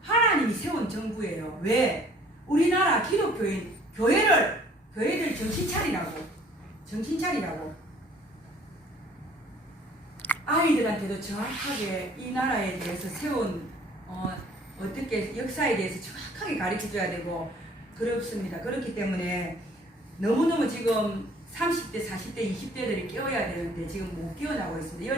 하나님이 세운 정부예요. 왜? 우리나라 기독교인 교회들 정신 차리라고. 아이들한테도 정확하게 이 나라에 대해서 세운 어떻게 역사에 대해서 정확하게 가르쳐줘야 되고 그렇습니다. 그렇기 때문에 너무너무 지금 30대, 40대, 20대들이 깨워야 되는데 지금 못 깨어나고 있습니다.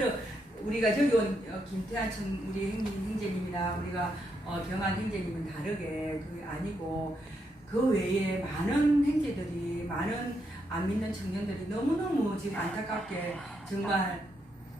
우리가 저기 온 김태한 우리 형제님이나 우리가 경한 형제님은 다르게 그게 아니고 그 외에 많은 형제들이 많은 안 믿는 청년들이 너무너무 지금 안타깝게 정말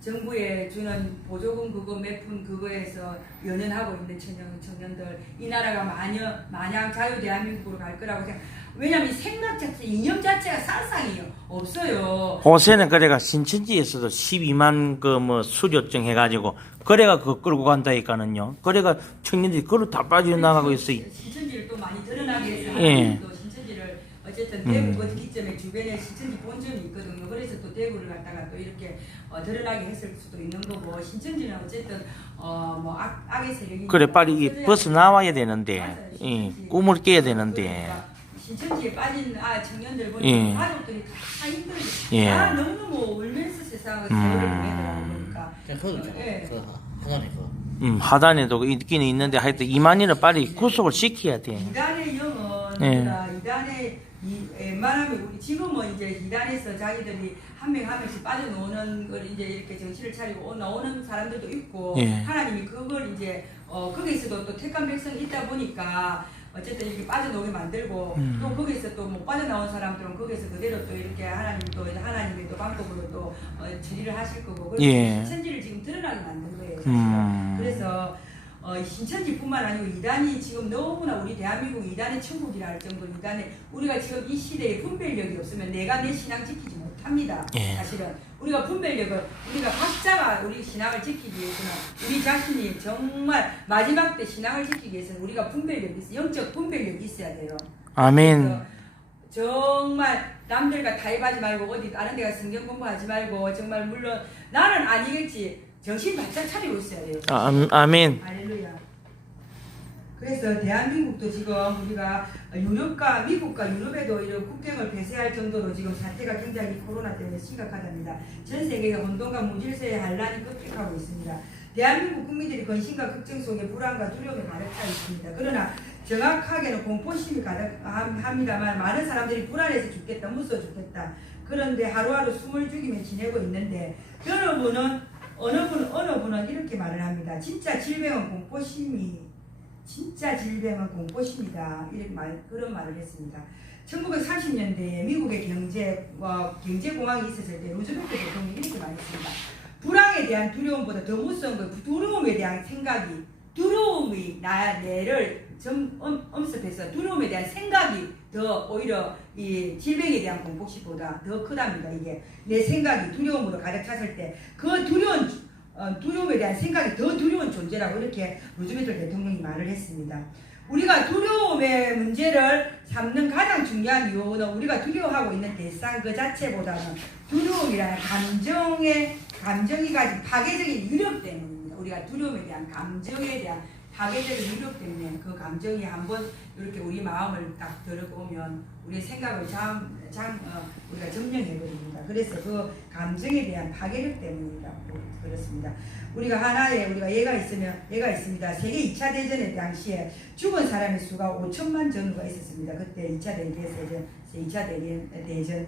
정부에 주는 보조금 그거 몇 푼 그거에서 연연하고 있는 청년들 이 나라가 마냥 자유 대한민국으로 갈 거라고 생각. 왜냐면 생각 자체 이념 자체가 살상이에요. 없어요. 호세는 그래가 신천지에서도 12만 그 뭐 수료증 해가지고 그래가 그거 끌고 간다니까는요. 그래가 청년들이 그걸로 다 빠져나가고 있어요. 신천지를 또 많이 드러나게 해서 예. 또 신천지를 어쨌든 대구 어디기점에 주변에 신천지 본점이 있거든요. 그래서 또 대구를 갖다가 또 이렇게 드러나게 했을 수도 있는 거고 신천지는 어쨌든 뭐 악의 세력이 그래 빨리 벗어 나와야 되는데 맞아요. 꿈을 깨야 되는데 신천지에 빠진 청년들 보니까 예. 가족들이 다 힘들지. 예. 다 너무너무 울면서 세상을 세월을 보내더라고 보니까. 그거도 예. 하나님 그거. 하단에도 있기는 있는데 하여튼 이만희는 빨리 구속을 시켜야 돼. 이단의 영은 예. 우리가 이단의 웬만하면 우리 지금은 이제 이단에서 자기들이 한 명 한 명씩 빠져나오는 걸 이제 이렇게 정신을 차리고 나오는 사람들도 있고 예. 하나님이 그걸 이제 거기서도 또 택한 백성이 있다 보니까 어쨌든 이렇게 빠져나오게 만들고 또 거기서 또 못 빠져나온 사람들은 거기서 그대로 또 이렇게 하나님의 또 방법으로 또 처리를 하실 거고 그래서 예. 신천지를 지금 드러나게 만든 거예요. 사실은. 그래서 신천지뿐만 아니고 이단이 지금 너무나 우리 대한민국 이단의 천국이라 할 정도로 이단에 우리가 지금 이 시대에 분별력이 없으면 내가 내 신앙 지키지 못합니다. 예. 사실은 우리가 분별력을 우리가 각자가 우리 신앙을 지키기 위해서는 우리 자신이 정말 마지막 때 신앙을 지키기 위해서는 우리가 분별력이 있어 영적 분별력이 있어야 돼요. 아멘. 그래서 정말 남들과 타협하지 말고 어디 다른 데 가서 성경 공부하지 말고 정말 물론 나는 아니겠지 정신 바짝 차리고 있어야 돼요. 아멘. 할렐루야. 그래서 대한민국도 지금 우리가 유럽과 미국과 유럽에도 이런 국경을 폐쇄할 정도로 지금 사태가 굉장히 코로나 때문에 심각하답니다. 전 세계가 혼돈과 무질서의 한란이 급격하고 있습니다. 대한민국 국민들이 근심과 걱정 속에 불안과 두려움에 가득 차 있습니다. 그러나 정확하게는 공포심이 가득합니다만 많은 사람들이 불안해서 죽겠다, 무서워 죽겠다. 그런데 하루하루 숨을 죽이며 지내고 있는데 어느 분은 이렇게 말을 합니다. 진짜 질병은 공포심이다. 그런 말을 했습니다. 1930년대에 미국의 경제공황이 있었을 때 루즈벨트 대통령이 이렇게 말했습니다. 불황에 대한 두려움보다 더 무서운 건 두려움에 대한 생각이 두려움이 내를 엄습해서 두려움에 대한 생각이 더 오히려 이 질병에 대한 공포심보다 더 크답니다. 이게 내 생각이 두려움으로 가득 찼을 때 그 두려움에 대한 생각이 더 두려운 존재라고 이렇게 루즈벨트 대통령이 말을 했습니다. 우리가 두려움의 문제를 삼는 가장 중요한 이유는 우리가 두려워하고 있는 대상 그 자체보다는 두려움이라는 감정이 가진 파괴적인 위력 때문입니다. 우리가 두려움에 대한 감정에 대한 파괴적인 위력 때문에 그 감정이 한번 이렇게 우리 마음을 딱 들어오면 우리의 생각을 우리가 점령해버립니다. 그래서 그 감정에 대한 파괴력 때문이다. 그렇습니다. 우리가 얘가 있습니다. 세계 2차 대전의 당시에 죽은 사람의 수가 5천만 전후가 있었습니다. 그때 2차 대전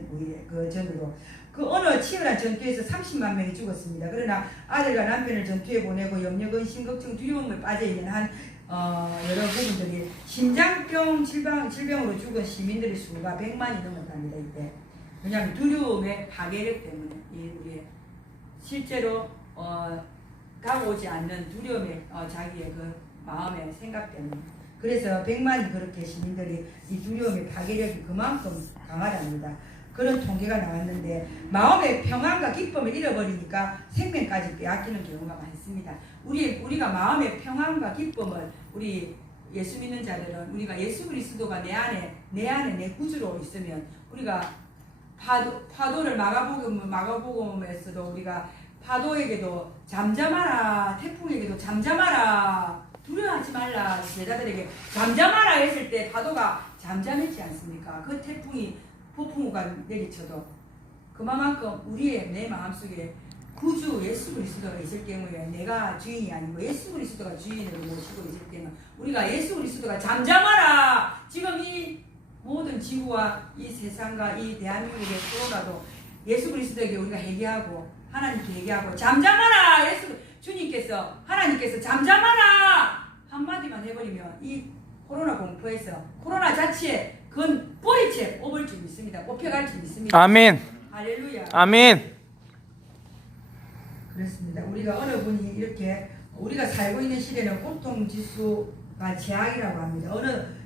그 전후로. 그 어느 치열한 전투에서 30만 명이 죽었습니다. 그러나 아들과 남편을 전투에 보내고 염려, 근심, 걱정, 두려움에 빠져있는 여러 부분들이 심장병 질병으로 죽은 시민들의 수가 100만이 넘었답니다. 이때. 왜냐하면 두려움의 파괴력 때문에 우리 실제로 다가오지 않는 두려움의 자기의 그 마음의 생각 때문에. 그래서 100만이 그렇게 시민들이 이 두려움의 파괴력이 그만큼 강하답니다. 그런 통계가 나왔는데 마음의 평안과 기쁨을 잃어버리니까 생명까지 빼앗기는 경우가 많습니다. 우리가 마음의 평안과 기쁨을 우리 예수 믿는 자들은 우리가 예수 그리스도가 내 안에 내 구주로 있으면 우리가 파도를 막아보면서도 우리가 파도에게도 잠잠하라, 태풍에게도 잠잠하라, 두려워하지 말라, 제자들에게 잠잠하라 했을 때 파도가 잠잠했지 않습니까? 그 태풍이 폭풍우가 내리쳐도 그만큼 우리의 내 마음속에 구주 예수 그리스도가 있을 경우에 내가 주인이 아니고 예수 그리스도가 주인으로 모시고 있을 때는 우리가 예수 그리스도가 잠잠하라. 지금 이 모든 지구와 이 세상과 이 대한민국의 코로나도 예수 그리스도에게 우리가 회개하고 하나님께 회개하고 잠잠하라. 주님께서 하나님께서 잠잠하라 한마디만 해버리면 이 코로나 공포에서 코로나 자체에 그건 뿌리채 뽑을 줄 믿습니다. 뽑혀갈 줄 믿습니다. 아멘. 할렐루야. 아멘. 그렇습니다. 우리가 어느 분이 이렇게 우리가 살고 있는 시대는 고통지수가 재앙이라고 합니다.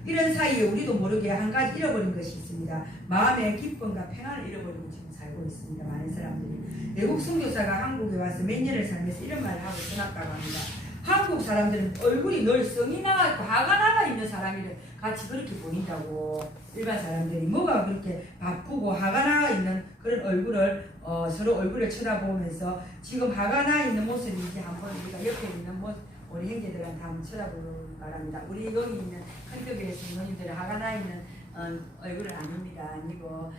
이런 사이에 우리도 모르게 한 가지 잃어버린 것이 있습니다. 마음의 기쁨과 평안을 잃어버리고 지금 살고 있습니다. 많은 사람들이. 외국 선교사가 한국에 와서 몇 년을 살면서 이런 말을 하고 떠났다고 합니다. 한국 사람들은 얼굴이 늘 성이 나고 화가 나가 있는 사람이를 같이 그렇게 보인다고. 일반 사람들이 뭐가 그렇게 바쁘고 화가 나가 있는 그런 얼굴을 서로 얼굴을 쳐다보면서 지금 화가 나 있는 모습인지 한번 우리가 옆에 있는 우리 형제들한테 한번 쳐다보기 바랍니다. 우리 여기 있는 큰교회 성도님들은 화가 나 있는 얼굴은 아니고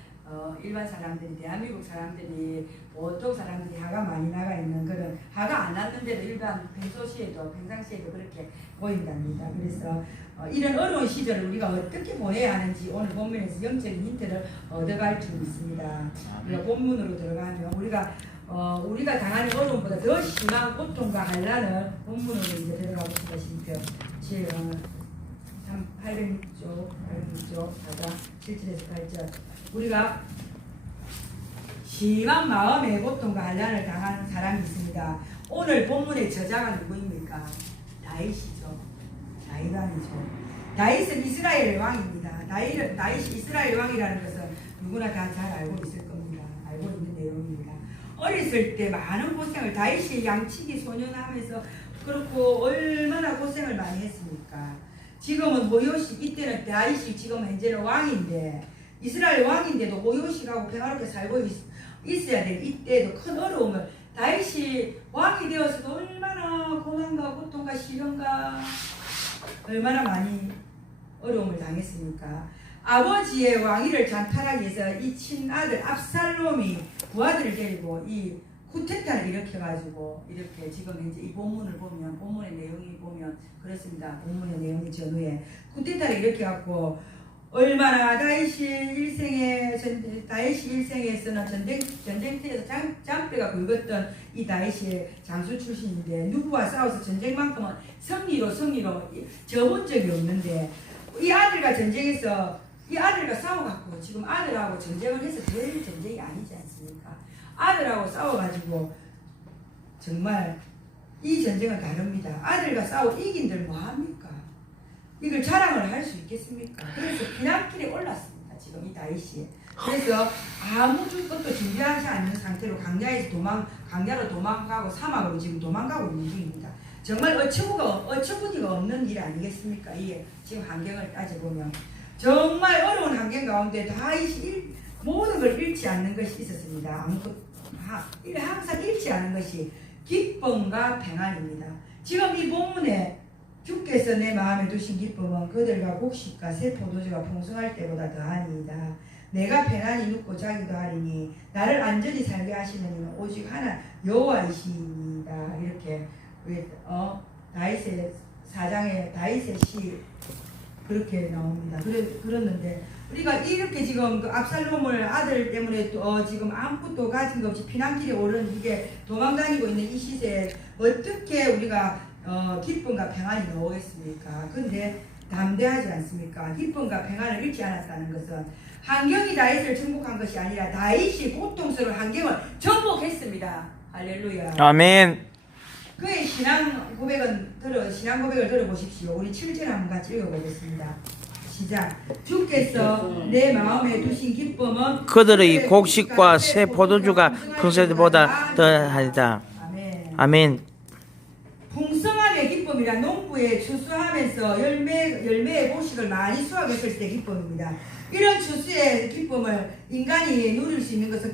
일반 사람들이 대한민국 사람들이 보통 사람들이 화가 많이 나가 있는 그런 화가 안 났는데도 일반 평상시에도 그렇게 보인답니다. 그래서 이런 어려운 시절을 우리가 어떻게 보내야 하는지 오늘 본문에서 영적인 힌트를 얻어갈 줄 믿습니다. 우리가 본문으로 들어가면 우리가 당하는 어려움보다 더 심한 고통과 환난을 본문으로 이제 들어가 보시다. 806쪽 7절에서 8절 우리가 심한 마음의 고통과 환난을 당하는 사람이 있습니다. 오늘 본문의 저자가 누구입니까? 다윗이죠. 다윗은 이스라엘 왕입니다. 다윗이 이스라엘 왕이라는 것은 누구나 다 잘 알고 있을 겁니다. 알고 있는 내용입니다. 어렸을 때 많은 고생을 다윗이 양치기 소년하면서 그렇고 얼마나 고생을 많이 했습니까? 지금은 호요시 이때는 다윗이 지금 현재는 왕인데 이스라엘 왕인데도 호요시하고 평화롭게 살고 있어야 될 이때도 큰 어려움을 다윗이 왕이 되어서도 얼마나 고난과 고통과 시련과 얼마나 많이 어려움을 당했습니까? 아버지의 왕위를 찬탈하기 위해서 이 친아들 압살롬이 부하들을 데리고 이 쿠데타를 일으켜가지고 이렇게 지금 이제 이 본문을 보면 본문의 내용이 보면 그렇습니다. 본문의 내용이 전후에 쿠데타를 일으켜갖고 얼마나 다윗이 일생에서는 전쟁터에서 짬배가 굵었던 이 다윗이 장수 출신인데 누구와 싸워서 전쟁만큼은 승리로 져본 적이 없는데 이 아들과 싸워갖고 지금 아들하고 전쟁을 해서 될 전쟁이 아니지 않습니까? 아들하고 싸워가지고 정말 이 전쟁은 다릅니다. 아들과 싸워 이긴들 뭐합니까? 이걸 자랑을 할 수 있겠습니까? 그래서 피난길에 올랐습니다. 지금 이 다윗이. 그래서 아무 것도 준비하지 않는 상태로 강야로 도망가고 사막으로 지금 도망가고 있는 중입니다. 정말 어처구니가 없는 일 아니겠습니까? 이게 지금 환경을 따져보면 정말 어려운 환경 가운데 다윗이 모든 걸 잃지 않는 것이 있었습니다. 항상 잃지 않은 것이 기쁨과 평안입니다. 지금 이 본문에 주께서 내 마음에 두신 기쁨은 그들과 곡식과 새 포도주가 풍성할 때보다 더하니이다. 내가 편안히 눕고 자기도 하리니 나를 안전히 살게 하시는 이는 오직 하나 여호와이시니이다. 이렇게 다윗의 4장에 다윗의 시 그렇게 나옵니다. 그랬는데 우리가 이렇게 지금 그 압살롬을 아들 때문에 또 지금 아무것도 가진 것 없이 피난길에 오른 이게 도망다니고 있는 이 시대에 어떻게 우리가 기쁨과 평안이 나오겠습니까? 근데 담대하지 않습니까? 기쁨과 평안을 잃지 않았다는 것은 환경이 다윗을 정복한 것이 아니라 다윗이 고통스러운 환경을 정복했습니다. 할렐루야. 아멘. 그의 신앙 고백을 들어보십시오. 우리 7절 한번 같이 읽어보겠습니다. 시작. 주께서 내 마음에 두신 기쁨은 그들의 곡식과 새 포도주가 풍성보다 더하리다. 아멘. 아멘. 풍성함의 기쁨이란 농부에 추수하면서 열매의 곡식을 많이 수확했을 때 기쁨입니다. 이런 추수의 기쁨을 인간이 누릴 수 있는 것은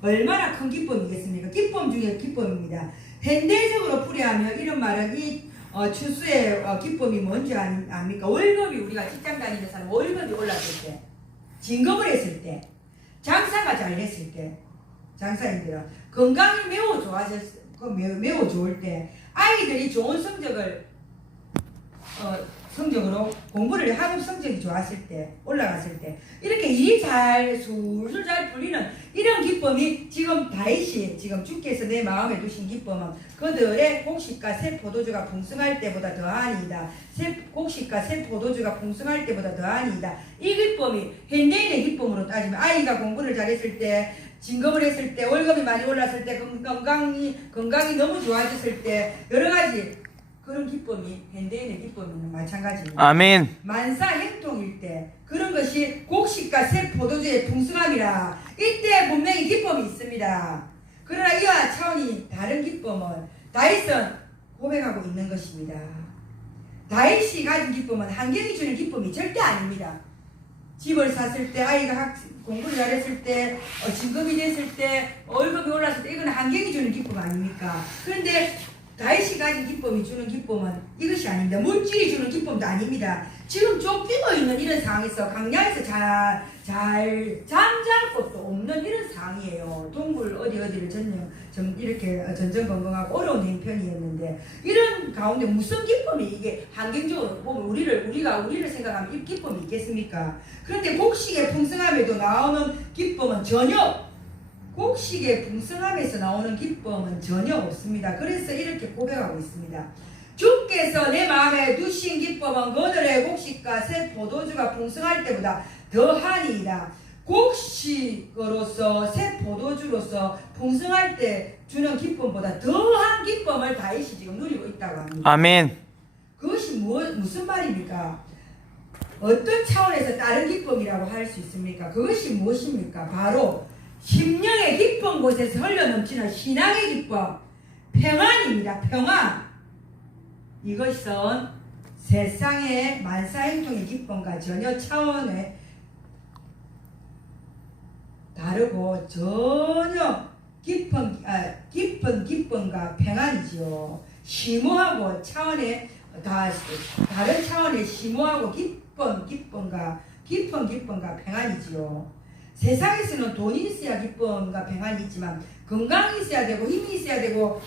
얼마나 큰 기쁨이겠습니까? 기쁨 중에 기쁨입니다. 현대적으로 풀이하면 이런 말은 이 추수의 기쁨이 뭔지 압니까? 월급이 우리가 직장 다니는 사람 월급이 올랐을 때, 진급을 했을 때, 장사가 잘 됐을 때, 장사님들은 건강이 매우 매우 좋을 때 아이들이 좋은 성적으로 공부를 학업 성적이 좋았을 때 올라갔을 때 이렇게 일이 잘 술술 잘 풀리는 이런 기쁨이 지금 다윗이 지금 주께서 내 마음에 두신 기쁨은 그들의 곡식과 새 포도주가 풍성할 때보다 더하니이다. 곡식과 새 포도주가 풍성할 때보다 더하니이다. 이 기쁨이 현대인의 기쁨으로 따지면 아이가 공부를 잘했을 때 진급을 했을 때 월급이 많이 올랐을 때 건강이 너무 좋아졌을 때 여러 가지 그런 기쁨이 현대인의 기쁨은 마찬가지입니다. 아멘. 만사 행통일 때 그런 것이 곡식과 새 포도주의 풍성함이라 이때 분명히 기쁨이 있습니다. 그러나 이와 차원이 다른 기쁨은 다윗은 고백하고 있는 것입니다. 다윗이 가진 기쁨은 환경이 주는 기쁨이 절대 아닙니다. 집을 샀을 때 아이가 공부를 잘했을 때 진급이 됐을 때 월급이 올랐을 때 이건 환경이 주는 기쁨 아닙니까? 그런데 다윗이 가진 기쁨이 주는 기쁨은 이것이 아닙니다. 물질이 주는 기쁨도 아닙니다. 지금 쫓기고 있는 이런 상황에서 강야에서 잘 잠잘 곳도 없는 이런 상황이에요. 동굴 어디를 이렇게 전전긍긍하고 어려운 행편이었는데 이런 가운데 무슨 기쁨이 이게 환경적으로 보면 우리를 생각하면 이 기쁨이 있겠습니까? 그런데 곡식의 풍성함에도 나오는 기쁨은 곡식의 풍성함에서 나오는 기쁨은 전혀 없습니다. 그래서 이렇게 고백하고 있습니다. 주께서 내 마음에 두신 기쁨은 그들의 곡식과 새 포도주가 풍성할 때보다 더하니이다. 곡식으로서 새 포도주로서 풍성할 때 주는 기쁨보다 더한 기쁨을 다윗이 지금 누리고 있다고 합니다. 아멘. 그것이 무슨 말입니까? 어떤 차원에서 다른 기쁨이라고 할 수 있습니까? 그것이 무엇입니까? 바로 심령의 깊은 곳에서 흘러넘치는 신앙의 기쁨, 평안입니다. 평안. 이것은 세상의 만사행통의 기쁨과 전혀 차원의 다르고 전혀 깊은 기쁨과 평안이지요. 심오하고 다른 차원의 심오하고 깊은 기쁨과 평안이지요. 세상에서는 돈이 있어야 기쁨과 평안이 있지만 건강이 있어야 되고 힘이 있어야 되고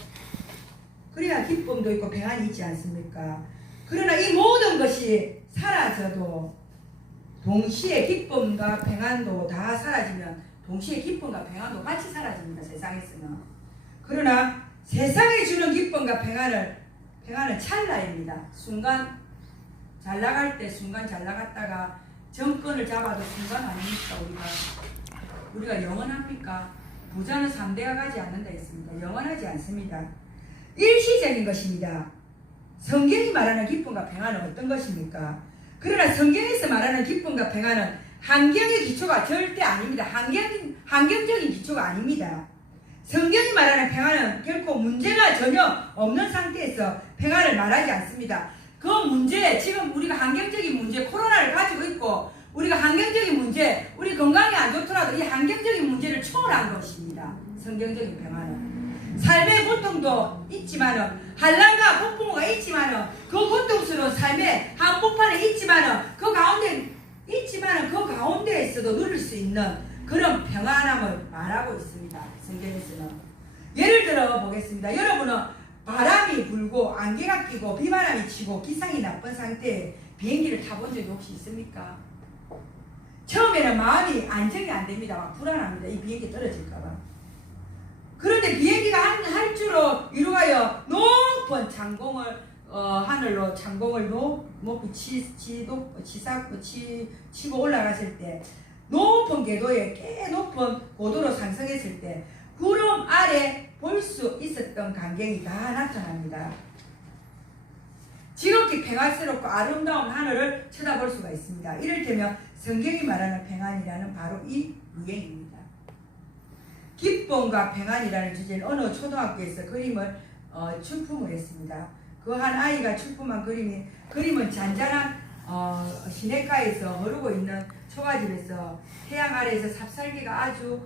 그래야 기쁨도 있고 평안이 있지 않습니까? 그러나 이 모든 것이 사라져도 동시에 기쁨과 평안도 다 사라지면 동시에 기쁨과 평안도 같이 사라집니다. 세상에서는. 그러나 세상에 주는 기쁨과 평안은 찰나입니다. 순간 잘 나갈 때 순간 잘 나갔다가 정권을 잡아도 순간 아닙니까? 우리가 영원합니까? 부자는 3대가 가지 않는다 했습니다. 영원하지 않습니다. 일시적인 것입니다. 성경이 말하는 기쁨과 평안은 어떤 것입니까? 그러나 성경에서 말하는 기쁨과 평안은 환경의 기초가 절대 아닙니다. 환경적인 기초가 아닙니다. 성경이 말하는 평안은 결코 문제가 전혀 없는 상태에서 평안을 말하지 않습니다. 그 문제, 지금 우리가 환경적인 문제, 코로나를 가지고 있고 우리가 환경적인 문제, 우리 건강이 안 좋더라도 이 환경적인 문제를 초월한 것입니다. 성경적인 평안은. 삶의 고통도 있지만은, 한란과 폭풍우가 있지만은, 그 고통스러운 삶의 한복판에 있지만은, 그 가운데에서도 누릴 수 있는 그런 평안함을 말하고 있습니다. 성경에서는. 예를 들어 보겠습니다. 여러분은 바람이 불고 안개가 끼고 비바람이 치고 기상이 나쁜 상태에 비행기를 타본 적이 혹시 있습니까? 처음에는 마음이 안정이 안 됩니다. 막 불안합니다. 이 비행기 떨어질까봐. 그런데 비행기가 할 줄로 이루어가여 높은 창공을 하늘로 창공을 높이 치고 올라갔을 때 높은 궤도에 꽤 높은 고도로 상승했을 때 구름 아래 볼 수 있었던 광경이 다 나타납니다. 지극히 평화스럽고 아름다운 하늘을 쳐다볼 수가 있습니다. 이를테면 성경이 말하는 평안이라는 바로 이 유행입니다. 기쁨과 평안이라는 주제는 어느 초등학교에서 그림을 출품을 했습니다. 그 한 아이가 출품한 그림은 잔잔한 시냇가에서 흐르고 있는 초가집에서 태양 아래에서 삽살개가 아주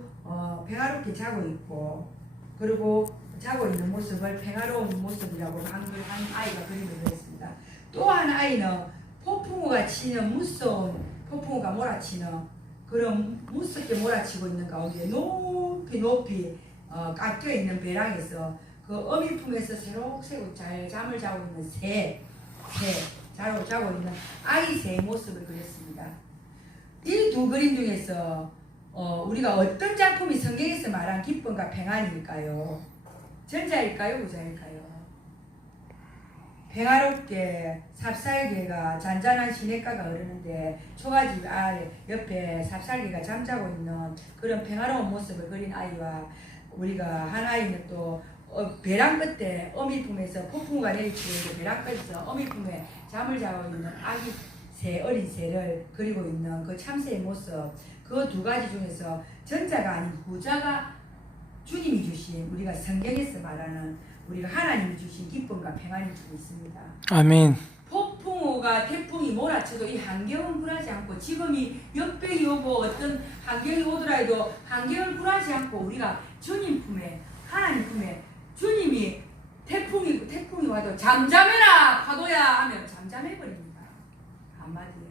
평화롭게 자고 있고, 그리고 자고 있는 모습을 평화로운 모습이라고 한 아이가 그림을 그렸습니다. 또 한 아이는 폭풍우가 치는 무서운 폭풍우가 몰아치는 그런 무섭게 몰아치고 있는 가운데 높은 높이 깎여 있는 배랑에서 그 어미품에서 새록새록 잘 잠을 자고 있는 자고 있는 아기 새의 모습을 그렸습니다. 이 두 그림 중에서 우리가 어떤 작품이 성경에서 말한 기쁨과 평안일까요? 전자일까요? 후자일까요? 평화롭게 삽살개가 잔잔한 시냇가가 흐르는데 초가집 아래 옆에 삽살개가 잠자고 있는 그런 평화로운 모습을 그린 아이와 우리가 한 아이는 또 배랑 끝에 어미품에서 폭풍우가 내리치고 있는 배랑 끝에서 어미품에 잠을 자고 있는 아기 새 어린 새를 그리고 있는 그 참새의 모습 그 두 가지 중에서 전자가 아닌 후자가 주님이 주신 우리가 성경에서 말하는 우리가 하나님이 주신 기쁨과 평안이 주고 있습니다. 아멘. 폭풍우가 태풍이 몰아쳐도 이 환경은 굴하지 않고 지금이 역병이 오고 어떤 환경이 오더라도 환경을 굴하지 않고 우리가 주님 품에 하나님 품에 주님이 태풍이 와도 잠잠해라 파도야 하면 잠잠해버립니다. 한마디에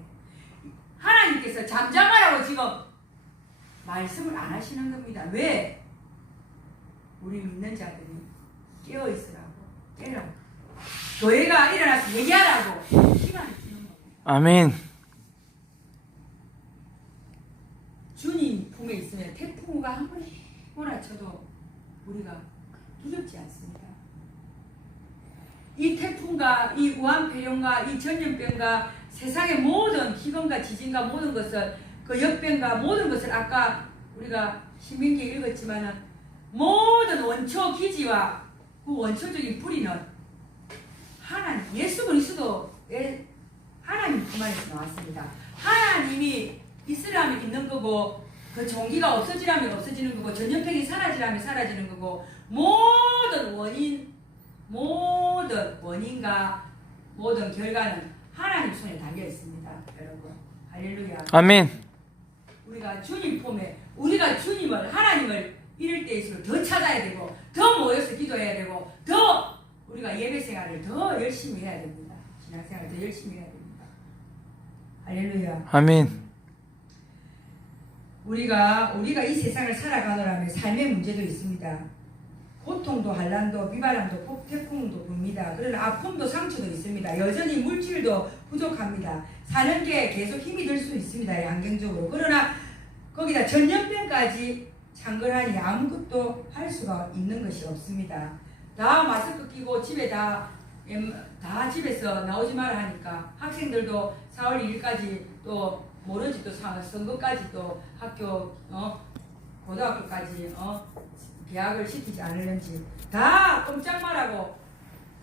하나님께서 잠잠하라고 지금 말씀을 안 하시는 겁니다. 왜? 우리 믿는 자들이 깨어있으라고 깨라고 교회가 일어나서 얘기하라고 시간을 주는 겁니다. 아멘. 주님 품에 있으면 태풍우가 한 번에 몰아쳐도 우리가 두렵지 않습니다. 이 태풍과 이 우한폐렴과 이 전염병과 세상의 모든 기근과 지진과 모든 것을 그 역병과 모든 것을 아까 우리가 신명기에 읽었지만은 모든 원초 기지와 그 원초적인 뿌리는 하나님 예수 그리스도의 하나님 품 안에서 나왔습니다. 하나님이 있으라면 있는 거고 그 종기가 없어지라면 없어지는 거고 전염병이 사라지라면 사라지는 거고 모든 원인과 모든 결과는 하나님 손에 달려 있습니다. 여러분 할렐루야. 아멘. 우리가 주님 품에 우리가 주님을 하나님을 이럴 때일수록 더 찾아야 되고 더 모여서 기도해야 되고 더 우리가 예배 생활을 더 열심히 해야 됩니다. 신앙생활을 더 열심히 해야 됩니다. 할렐루야. 아멘. 우리가 이 세상을 살아가노라면 삶의 문제도 있습니다. 고통도 한란도 비바람도 태풍도 붑니다. 그러나 아픔도 상처도 있습니다. 여전히 물질도 부족합니다. 사는 게 계속 힘이 들 수 있습니다. 환경적으로. 그러나 거기다 전염병까지 창궐하니 아무것도 할 수가 있는 것이 없습니다. 다 마스크 끼고 집에 다 집에서 나오지 마라 하니까 학생들도 4월 1일까지 또 모르지 또 선거까지 또 학교 고등학교까지 개학을 시키지 않을는지 다 꼼짝 말하고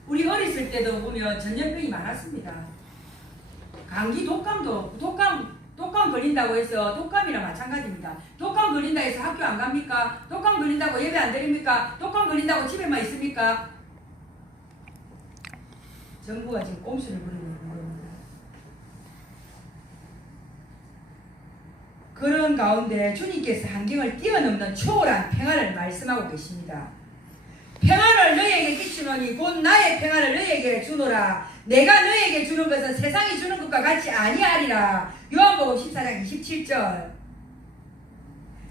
우리 어렸을 때도 보면 전염병이 많았습니다. 감기 독감 걸린다고 해서 독감이랑 마찬가지입니다. 독감 걸린다 해서 학교 안 갑니까? 독감 걸린다고 예배 안 드립니까? 독감 걸린다고 집에만 있습니까? 정부가 지금 꼼수를 부리고 있는 겁니다. 그런 가운데 주님께서 환경을 뛰어넘는 초월한 평안을 말씀하고 계십니다. 평안을 너희에게 끼치노니 곧 나의 평안을 너희에게 주노라. 내가 너희에게 주는 것은 세상이 주는 것과 같이 아니하리라. 요한복음 14장 27절.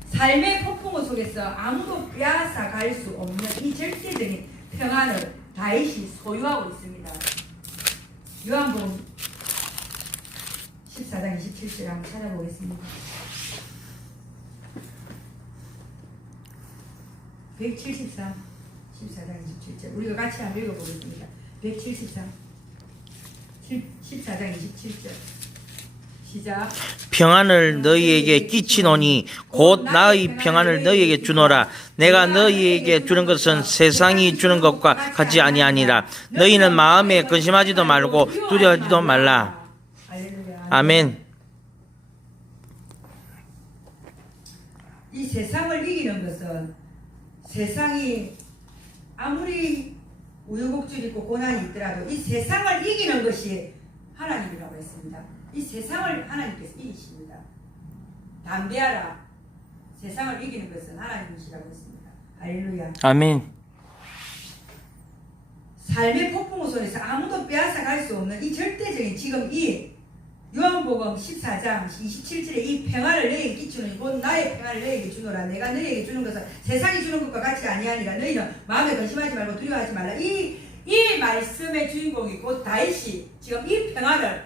삶의 폭풍우 속에서 아무도 빼앗아 갈 수 없는 이 절대적인 평안을 다윗이 소유하고 있습니다. 요한복음 14장 27절 한번 찾아보겠습니다. 173 14장 27절 우리가 같이 한번 읽어보겠습니다. 173 14장 27절 시작. 평안을 너희에게 끼치노니 곧 나의 평안을 너희에게 주노라. 내가 너희에게 주는 것은 세상이 주는 것과 같이 아니하니라. 너희는 마음에 근심하지도 말고 두려워하지도 말라. 아멘. 이 세상을 이기는 것은 세상이 아무리 우여곡절이 있고 고난이 있더라도 이 세상을 이기는 것이 하나님이라고 했습니다. 이 세상을 하나님께서 이기십니다. 담대하라. 세상을 이기는 것은 하나님이시라고 했습니다. 할렐루야. 아멘. 삶의 폭풍우 속에서 아무도 빼앗아 갈 수 없는 이 절대적인 지금 이 요한복음 14장 27절에 이 평안을 너희에게 끼치노니 곧 나의 평안을 너희에게 주노라. 내가 너희에게 주는 것은 세상이 주는 것과 같이 아니하니라. 너희는 마음에 근심하지 말고 두려워하지 말라. 이 말씀의 주인공이 곧 다윗이 지금 이 평안을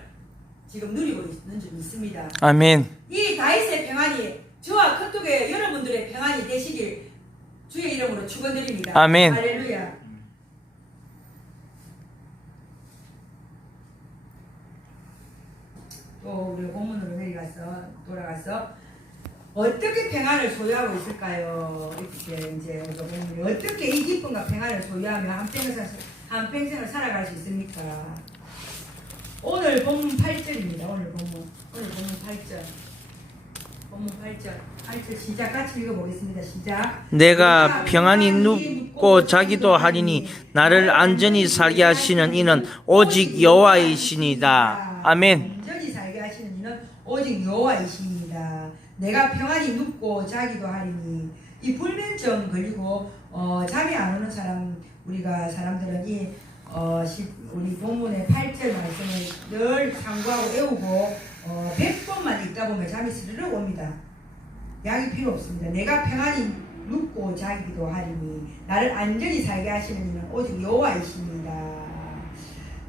지금 누리고 있는 줄 믿습니다. 아멘. 이 다윗의 평안이 저와 카톡의 여러분들의 평안이 되시길 주의 이름으로 축원드립니다. 아멘. 할렐루야. 또 우리 본문으로 돌아가서 어떻게 평안을 소유하고 있을까요? 이렇게 이제 어떻게 이 기쁨과 평안을 소유하면 한평생을 살아갈 수 있습니까? 오늘 본문 8절입니다. 오늘 본문 8절. 본문 8절 시작 같이 읽어보겠습니다. 시작. 내가 평안히 눕고 자기도 하리니 나를 안전히 살게 하시는 이는 오직 여호와이시니이다. 아멘. 안전히 살게 하시는 이는 오직 여호와이시니이다. 내가 평안히 눕고 자기도 하리니 이 불면증 걸리고 잠이 안 오는 사람들은 우리 본문의 8절 말씀을 늘 상고하고 외우고 100번만 읽다 보면 잠이 스르륵 옵니다. 약이 필요 없습니다. 내가 평안히 눕고 자기도 하리니 나를 안전히 살게 하시는 이는 오직 여호와이십니다.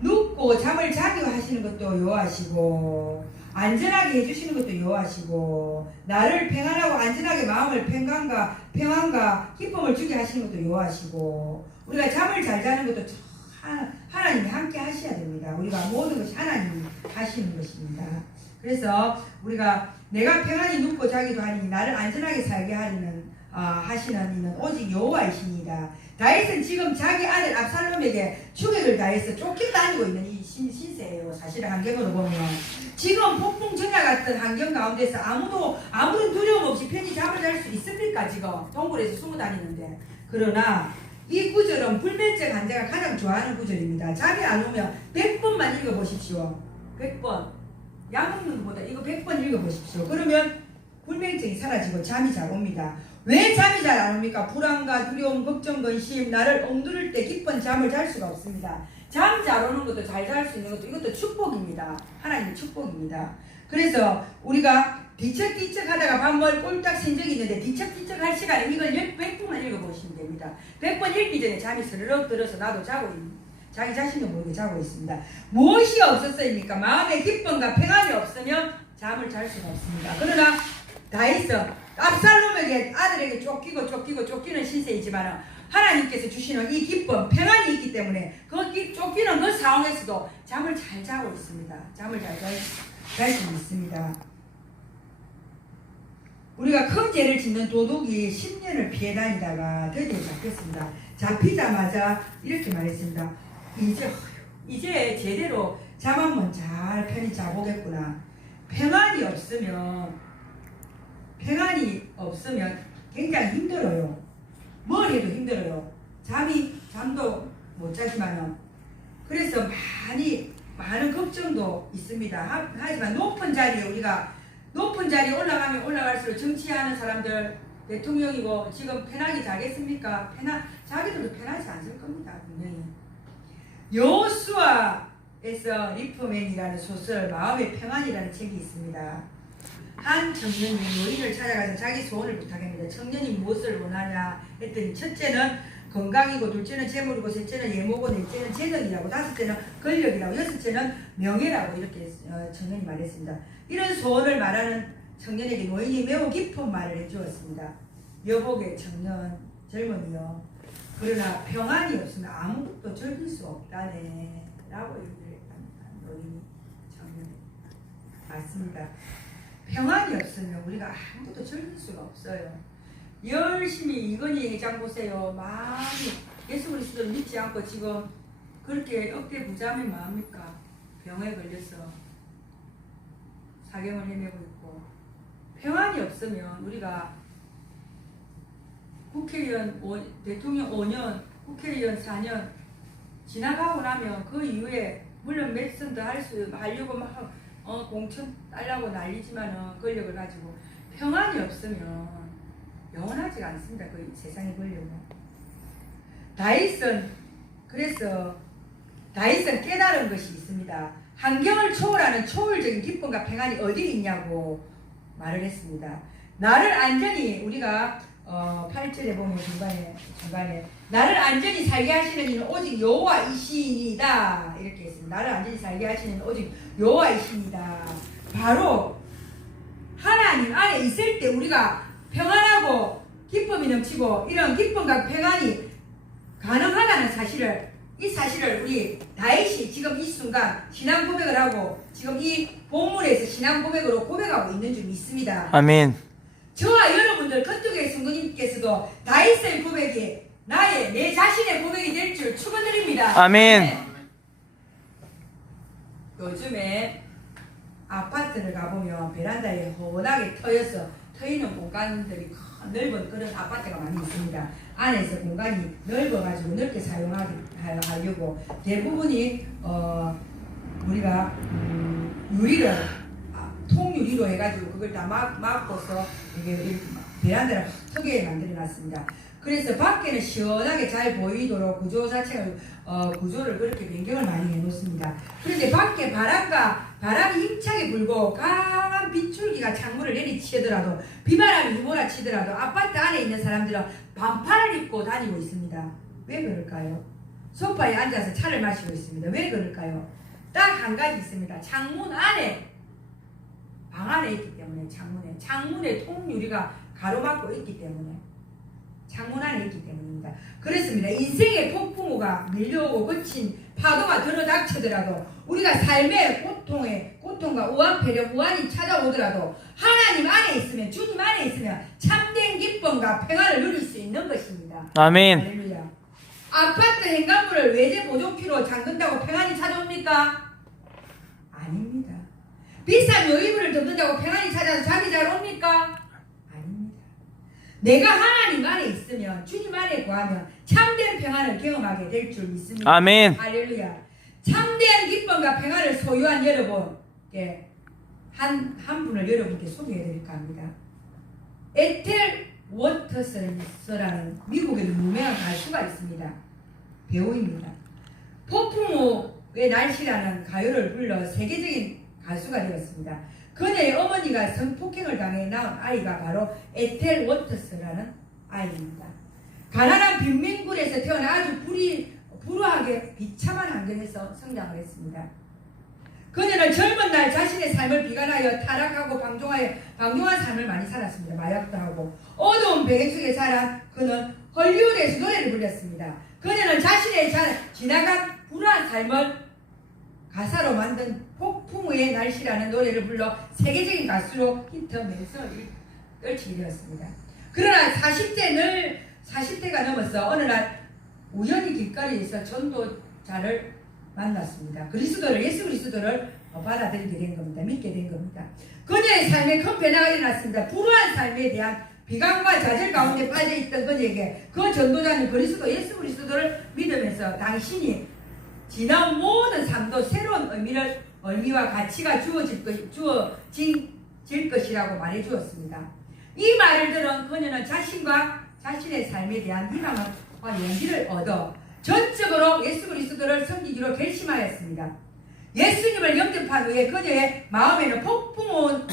눕고 잠을 자게 하시는 것도 여호와시고 안전하게 해주시는 것도 여호와시고 나를 평안하고 안전하게 마음을 평안과 기쁨을 주게 하시는 것도 여호와시고 우리가 잠을 잘 자는 것도 하나님이 함께 하셔야 됩니다. 우리가 모든 것이 하나님이 하시는 것입니다. 그래서 우리가 내가 평안히 눕고 자기도 하니 나를 안전하게 살게 하시는 이는 오직 여호와이시니이다. 다윗은 지금 자기 아들 압살롬에게 추격을 다해서 쫓겨 다니고 있는 이 신세예요. 사실은 환경으로 보면 지금 폭풍 전야 같은 환경 가운데서 아무런 두려움 없이 편히 잠을 잘 수 있습니까? 지금 동굴에서 숨어 다니는데. 그러나 이 구절은 불면증 환자가 가장 좋아하는 구절입니다. 잠이 안 오면 100번만 읽어보십시오. 100번. 약 먹는 것보다 이거 100번 읽어보십시오. 그러면 불면증이 사라지고 잠이 잘 옵니다. 왜 잠이 잘 안 옵니까? 불안과 두려움, 걱정, 근심, 나를 엉두를 때 깊은 잠을 잘 수가 없습니다. 잠 잘 오는 것도 잘 잘 수 있는 것도 이것도 축복입니다. 하나님의 축복입니다. 그래서 우리가 뒤척뒤척 하다가 밥먹을 꼴딱 쓴 적이 있는데 뒤척뒤척 할 시간에 이걸 100번만 읽어보시면 됩니다. 100번 읽기 전에 잠이 스르륵 들어서 나도 자기 자신도 모르게 자고 있습니다. 무엇이 없었습니까? 마음의 기쁨과 평안이 없으면 잠을 잘 수가 없습니다. 그러나 다윗은 압살롬에게 아들에게 쫓기는 신세이지만 하나님께서 주시는 이 기쁨, 평안이 있기 때문에 쫓기는 그 상황에서도 잠을 잘 자고 있습니다. 잠을 잘 수 있습니다. 우리가 큰 죄를 짓는 도둑이 10년을 피해 다니다가 드디어 잡혔습니다. 잡히자마자 이렇게 말했습니다. 이제 제대로 잠 한번 잘 편히 자보겠구나. 평안이 없으면 굉장히 힘들어요. 뭘 해도 힘들어요. 잠도 못 자지만은. 그래서 많은 걱정도 있습니다. 하지만 높은 자리에 올라가면 올라갈수록 정치하는 사람들, 대통령이고 지금 편하게 자겠습니까? 자기들도 편하지 않을 겁니다. 분명히. 여호수아에서 리프맨이라는 소설 마음의 평안이라는 책이 있습니다. 한 청년이 노인을 찾아가서 자기 소원을 부탁합니다. 청년이 무엇을 원하냐 했더니 첫째는 건강이고 둘째는 재물이고 셋째는 예모고 넷째는 재능이라고 다섯째는 권력이라고 여섯째는 명예라고 이렇게 청년이 말했습니다. 이런 소원을 말하는 청년에게 노인이 매우 깊은 말을 해주었습니다. 여복의 젊은이요. 그러나 평안이 없으면 아무것도 즐길 수 없다네 라고 얘기를 했답니다. 노인이 청년이 맞습니다. 평안이 없으면 우리가 아무것도 즐길 수가 없어요. 열심히 이건희 회장 보세요. 많이 예수 그리스도를 믿지 않고 지금 그렇게 억대 부자면 뭐합니까? 병에 걸려서 사경을 헤매고 있고. 평안이 없으면 우리가 국회의원, 대통령 5년, 국회의원 4년 지나가고 나면 그 이후에 물론 몇 선 더 하려고 막 공천 달라고 난리지만은 권력을 가지고 평안이 없으면 영원하지가 않습니다. 그 세상의 권력은. 다윗은 깨달은 것이 있습니다. 환경을 초월하는 초월적인 기쁨과 평안이 어디 있냐고 말을 했습니다. 나를 안전히 우리가 8절에 보면 중간에 나를 안전히 살게 하시는 이는 오직 여호와이시니이다 이렇게 했습니다. 나를 안전히 살게 하시는 이는 오직 여호와이시니이다. 바로 하나님 안에 있을 때 우리가 평안하고 기쁨이 넘치고 이런 기쁨과 평안이 가능하다는 이 사실을 우리 다윗이 지금 이 순간 신앙 고백을 하고 지금 이 본문에서 신앙 고백으로 고백하고 있는 줄 믿습니다. 아멘. 저와 여러분들 그쪽의 성도님께서도 다윗의 고백이 내 자신의 고백이 될 줄 축원드립니다. 아멘. 요즘에 아파트를 가보면 베란다에 훤하게 트이는 공간들이 넓은 그런 아파트가 많이 있습니다. 안에서 공간이 넓어가지고 넓게 사용하려고 대부분이 우리가 유리를 통유리로 해가지고 그걸 다 막고서 이게 베란다를 크게 만들어놨습니다. 그래서 밖에는 시원하게 잘 보이도록 구조 자체가 구조를 그렇게 변경을 많이 해놓습니다. 그런데 밖에 바람이 힘차게 불고 강한 빗줄기가 창문을 내리치더라도 비바람이 몰아치더라도 아파트 안에 있는 사람들은 반팔을 입고 다니고 있습니다. 왜 그럴까요? 소파에 앉아서 차를 마시고 있습니다. 왜 그럴까요? 딱 한 가지 있습니다. 창문 안에 방 안에 있기 때문에 창문에 통유리가 가로막고 있기 때문에 창문 안에 있기 때문입니다. 그렇습니다. 인생의 폭풍우가 밀려오고 거친 파도가 들어닥치더라도 우리가 삶의 고통과 우환폐렴, 우환이 찾아오더라도 하나님 안에 있으면 주님 안에 있으면 참된 기쁨과 평안을 누릴 수 있는 것입니다. 아멘. 할렐루야. 아파트 현관문을 외제 보조키로 잠근다고 평안이 찾아옵니까? 아닙니다. 비싼 요이불을 덮는다고 평안이 찾아서 잠이 잘 옵니까? 아닙니다. 내가 하나님 안에 있으면 주님 안에 거하면 참된 평안을 경험하게 될 줄 믿습니다. 아멘. 할렐루야. 참된 기쁨과 평안을 소유한 여러분께 한 분을 여러분께 소개해 드릴까 합니다. 에텔 워터스라는 미국의 유명한 가수가 있습니다. 배우입니다. 폭풍우의 날씨라는 가요를 불러 세계적인 가수가 되었습니다. 그녀의 어머니가 성폭행을 당해 낳은 아이가 바로 에텔 워터스라는 아이입니다. 가난한 빈민굴에서 태어나 아주 불우하게 비참한 환경에서 성장을 했습니다. 그녀는 젊은 날 자신의 삶을 비관하여 타락하고 방종한 삶을 많이 살았습니다. 마약도 하고 어두운 배경 속에 자란 그는 헐리우드에서 노래를 불렀습니다. 그녀는 자신의 지나간 불우한 삶을 가사로 만든 폭풍우의 날씨라는 노래를 불러 세계적인 가수로 히트하면서 떨치게 되었습니다. 그러나 40대가 넘어서 어느 날 우연히 길거리에서 전도자를 만났습니다. 예수 그리스도를 받아들이게 된 겁니다. 믿게 된 겁니다. 그녀의 삶에 큰 변화가 일어났습니다. 불우한 삶에 대한 비관과 좌절 가운데 빠져있던 그녀에게 그 전도자는 예수 그리스도를 믿으면서 당신이 지나온 모든 삶도 새로운 의미와 가치가 주어질 것이라고 말해 주었습니다. 이 말을 들은 그녀는 자신의 삶에 대한 희망과 용기를 얻어 전적으로 예수 그리스도를 섬기기로 결심하였습니다. 예수님을 영접한 후에 그녀의 마음에는 폭풍우는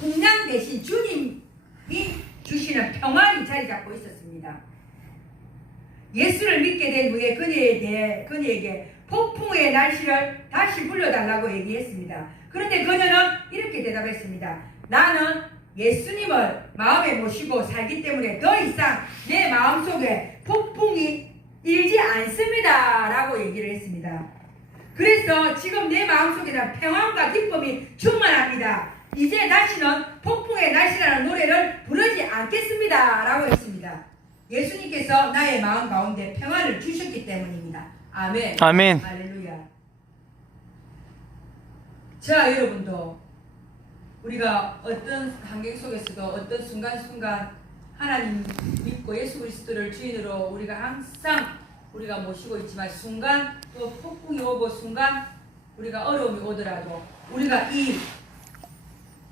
풍랑 대신 주님이 주시는 평안이 자리 잡고 있었습니다. 예수를 믿게 된 후에 그녀에게 폭풍우의 날씨를 다시 불러달라고 얘기했습니다. 그런데 그녀는 이렇게 대답했습니다. 나는 예수님을 마음에 모시고 살기 때문에 더 이상 내 마음속에 폭풍이 일지 않습니다 라고 얘기를 했습니다. 그래서 지금 내 마음속에는 평안과 기쁨이 충만합니다. 이제 다시는 폭풍의 날씨라는 노래를 부르지 않겠습니다 라고 했습니다. 예수님께서 나의 마음 가운데 평안을 주셨기 때문입니다. 아멘. 아멘. 할렐루야. 자, 여러분도 우리가 어떤 환경 속에서도 어떤 순간순간 하나님 믿고 예수 그리스도를 주인으로 우리가 항상 우리가 모시고 있지만 순간 또 폭풍이 오고 순간 우리가 어려움이 오더라도 우리가 이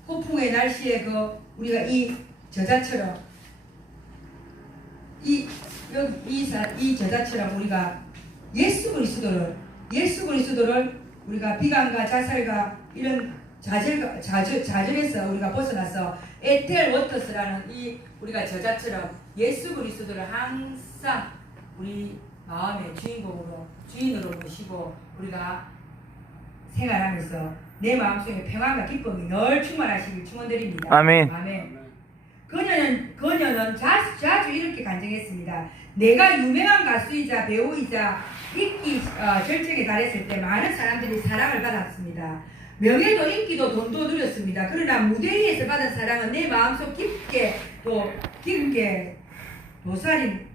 폭풍의 날씨에 우리가 이 저자처럼 이 저자처럼 우리가 예수 그리스도를 우리가 비관과 자살과 이런 좌절에서 우리가 벗어나서 에텔 워터스라는 이 우리가 저자처럼 예수 그리스도를 항상 우리 마음의 주인으로 모시고 우리가 생활하면서 내 마음속에 평안과 기쁨이 늘 충만하시길 축원드립니다. 아멘. 아멘. 그녀는 자주 이렇게 간증했습니다. 내가 유명한 가수이자 배우이자 인기 절정에 달했을 때 많은 사람들이 사랑을 받았습니다. 명예도 인기도 돈도 누렸습니다. 그러나 무대 위에서 받은 사랑은 내 마음속 깊게 도살인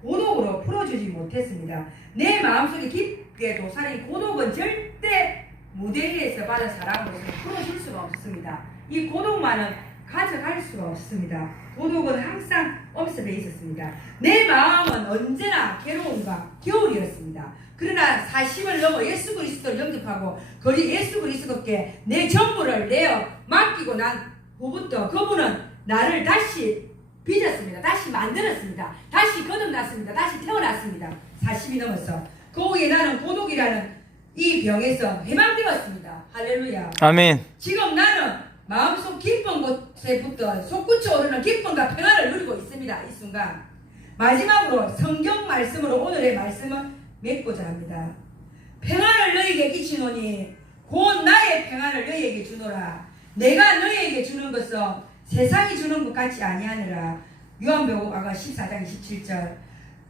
고독으로 풀어주지 못했습니다. 내 마음속에 깊게 도살인 고독은 절대 무대 위에서 받은 사랑으로서 풀어줄 수가 없습니다. 이 고독만은 가져갈 수가 없습니다. 고독은 항상 엄습해 있었습니다. 내 마음은 언제나 괴로움과 겨울이었습니다. 그러나 40을 넘어 예수 그리스도를 영접하고 거리 예수 그리스도께 내 전부를 내어 맡기고 난 후부터 그분은 나를 다시 빚었습니다. 다시 만들었습니다. 다시 거듭났습니다. 다시 태어났습니다. 40이 넘어서 그 후에 나는 고독이라는 이 병에서 해방되었습니다. 할렐루야. 아멘. 지금 나는 마음속 깊은 곳에부터 솟구쳐 오르는 기쁨과 평안을 누리고 있습니다. 이 순간 마지막으로 성경 말씀으로 오늘의 말씀을 맺고자 합니다. 평안을 너희에게 끼치노니 곧 나의 평안을 너희에게 주노라. 내가 너희에게 주는 것은 세상이 주는 것 같지 아니하느라. 요한복음 14장 27절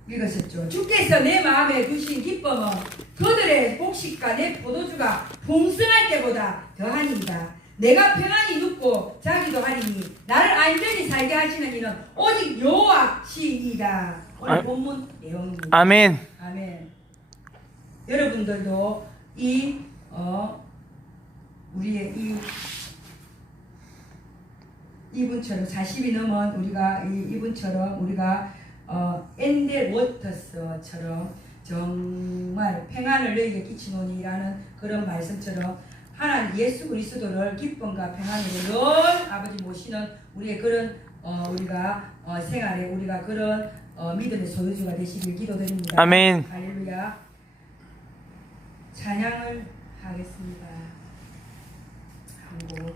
읽으셨죠. 주께서 내 마음에 주신 기쁨은 그들의 곡식과 내 포도주가 풍성할 때보다 더하니이다. 내가 평안히 눕고 자기도 하리니 나를 안전히 살게 하시는 이는 오직 여호와시이다. 오늘 본문 내용입니다. 아멘. 아멘. 여러분들도 우리의 이분처럼 40이 넘은 우리가 이분처럼 우리가 엔델 워터스처럼 정말 평안을 너희에게 끼치노니라는 그런 말씀처럼 하나님 예수 그리스도를 기쁨과 평안으로 늘 아버지 모시는 우리의 그런 우리가 생활에 우리가 그런 믿음의 소유주가 되시길 기도드립니다. 아멘. 할렐루야. 찬양을 하겠습니다. 한 곡.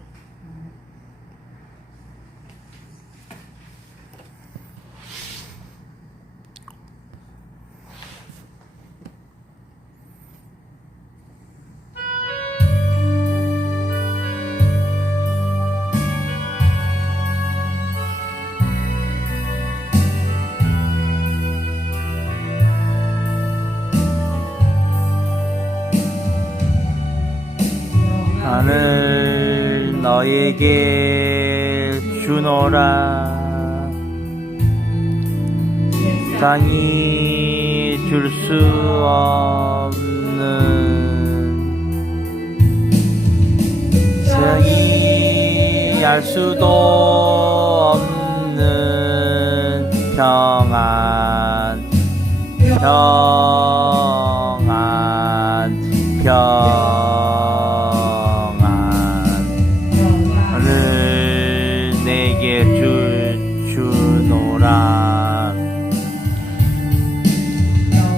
하늘 너에게 주노라. 땅이 줄 수 없는 세상이 알 수도 없는 평안 하늘 내게 주노라.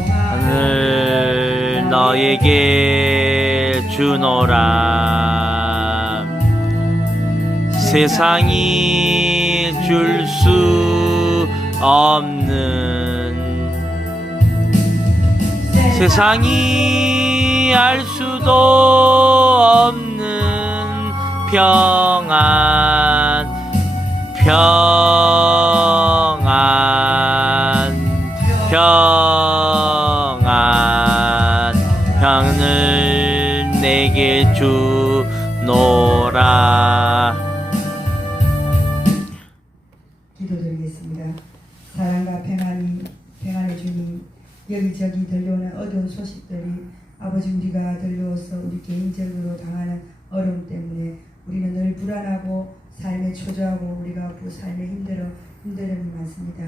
하늘 너에게 주노라. 세상이 줄 수 없는 세상이 알 수도 없는 평안 평안을 내게 주노라. 기도드리겠습니다. 사랑과 평안의 주님, 여기저기 들려오는 어두운 소식들이 아버지 우리가 들려와서 우리 개인적으로 당하는 어려움 때문에 우리는 늘 불안하고 삶에 초조하고 우리가 그 삶에 힘듦이 많습니다.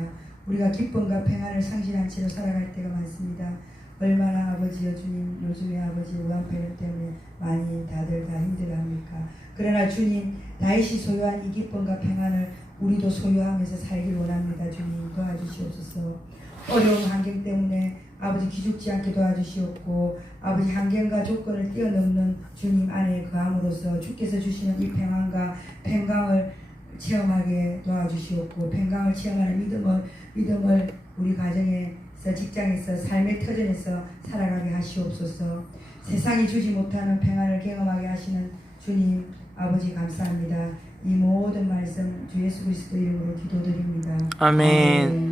우리가 기쁨과 평안을 상실한 채로 살아갈 때가 많습니다. 얼마나 아버지여 주님 요즘에 아버지 우한폐렴 때문에 많이 다들 다 힘들어합니까? 그러나 주님 다윗이 소유한 이 기쁨과 평안을 우리도 소유하면서 살길 원합니다. 주님 도와주시옵소서. 어려운 환경 때문에 아버지 기죽지 않게 도와주시옵고 아버지 환경과 조건을 뛰어넘는 주님 안에 거함으로써 주께서 주시는 이 평안과 평강을 체험하게 도와주시옵고 평강을 체험하는 믿음을 우리 가정에서 직장에서 삶의 터전에서 살아가게 하시옵소서. 세상이 주지 못하는 평안을 경험하게 하시는 주님 아버지 감사합니다. 이 모든 말씀 주 예수 그리스도 이름으로 기도드립니다. 아멘.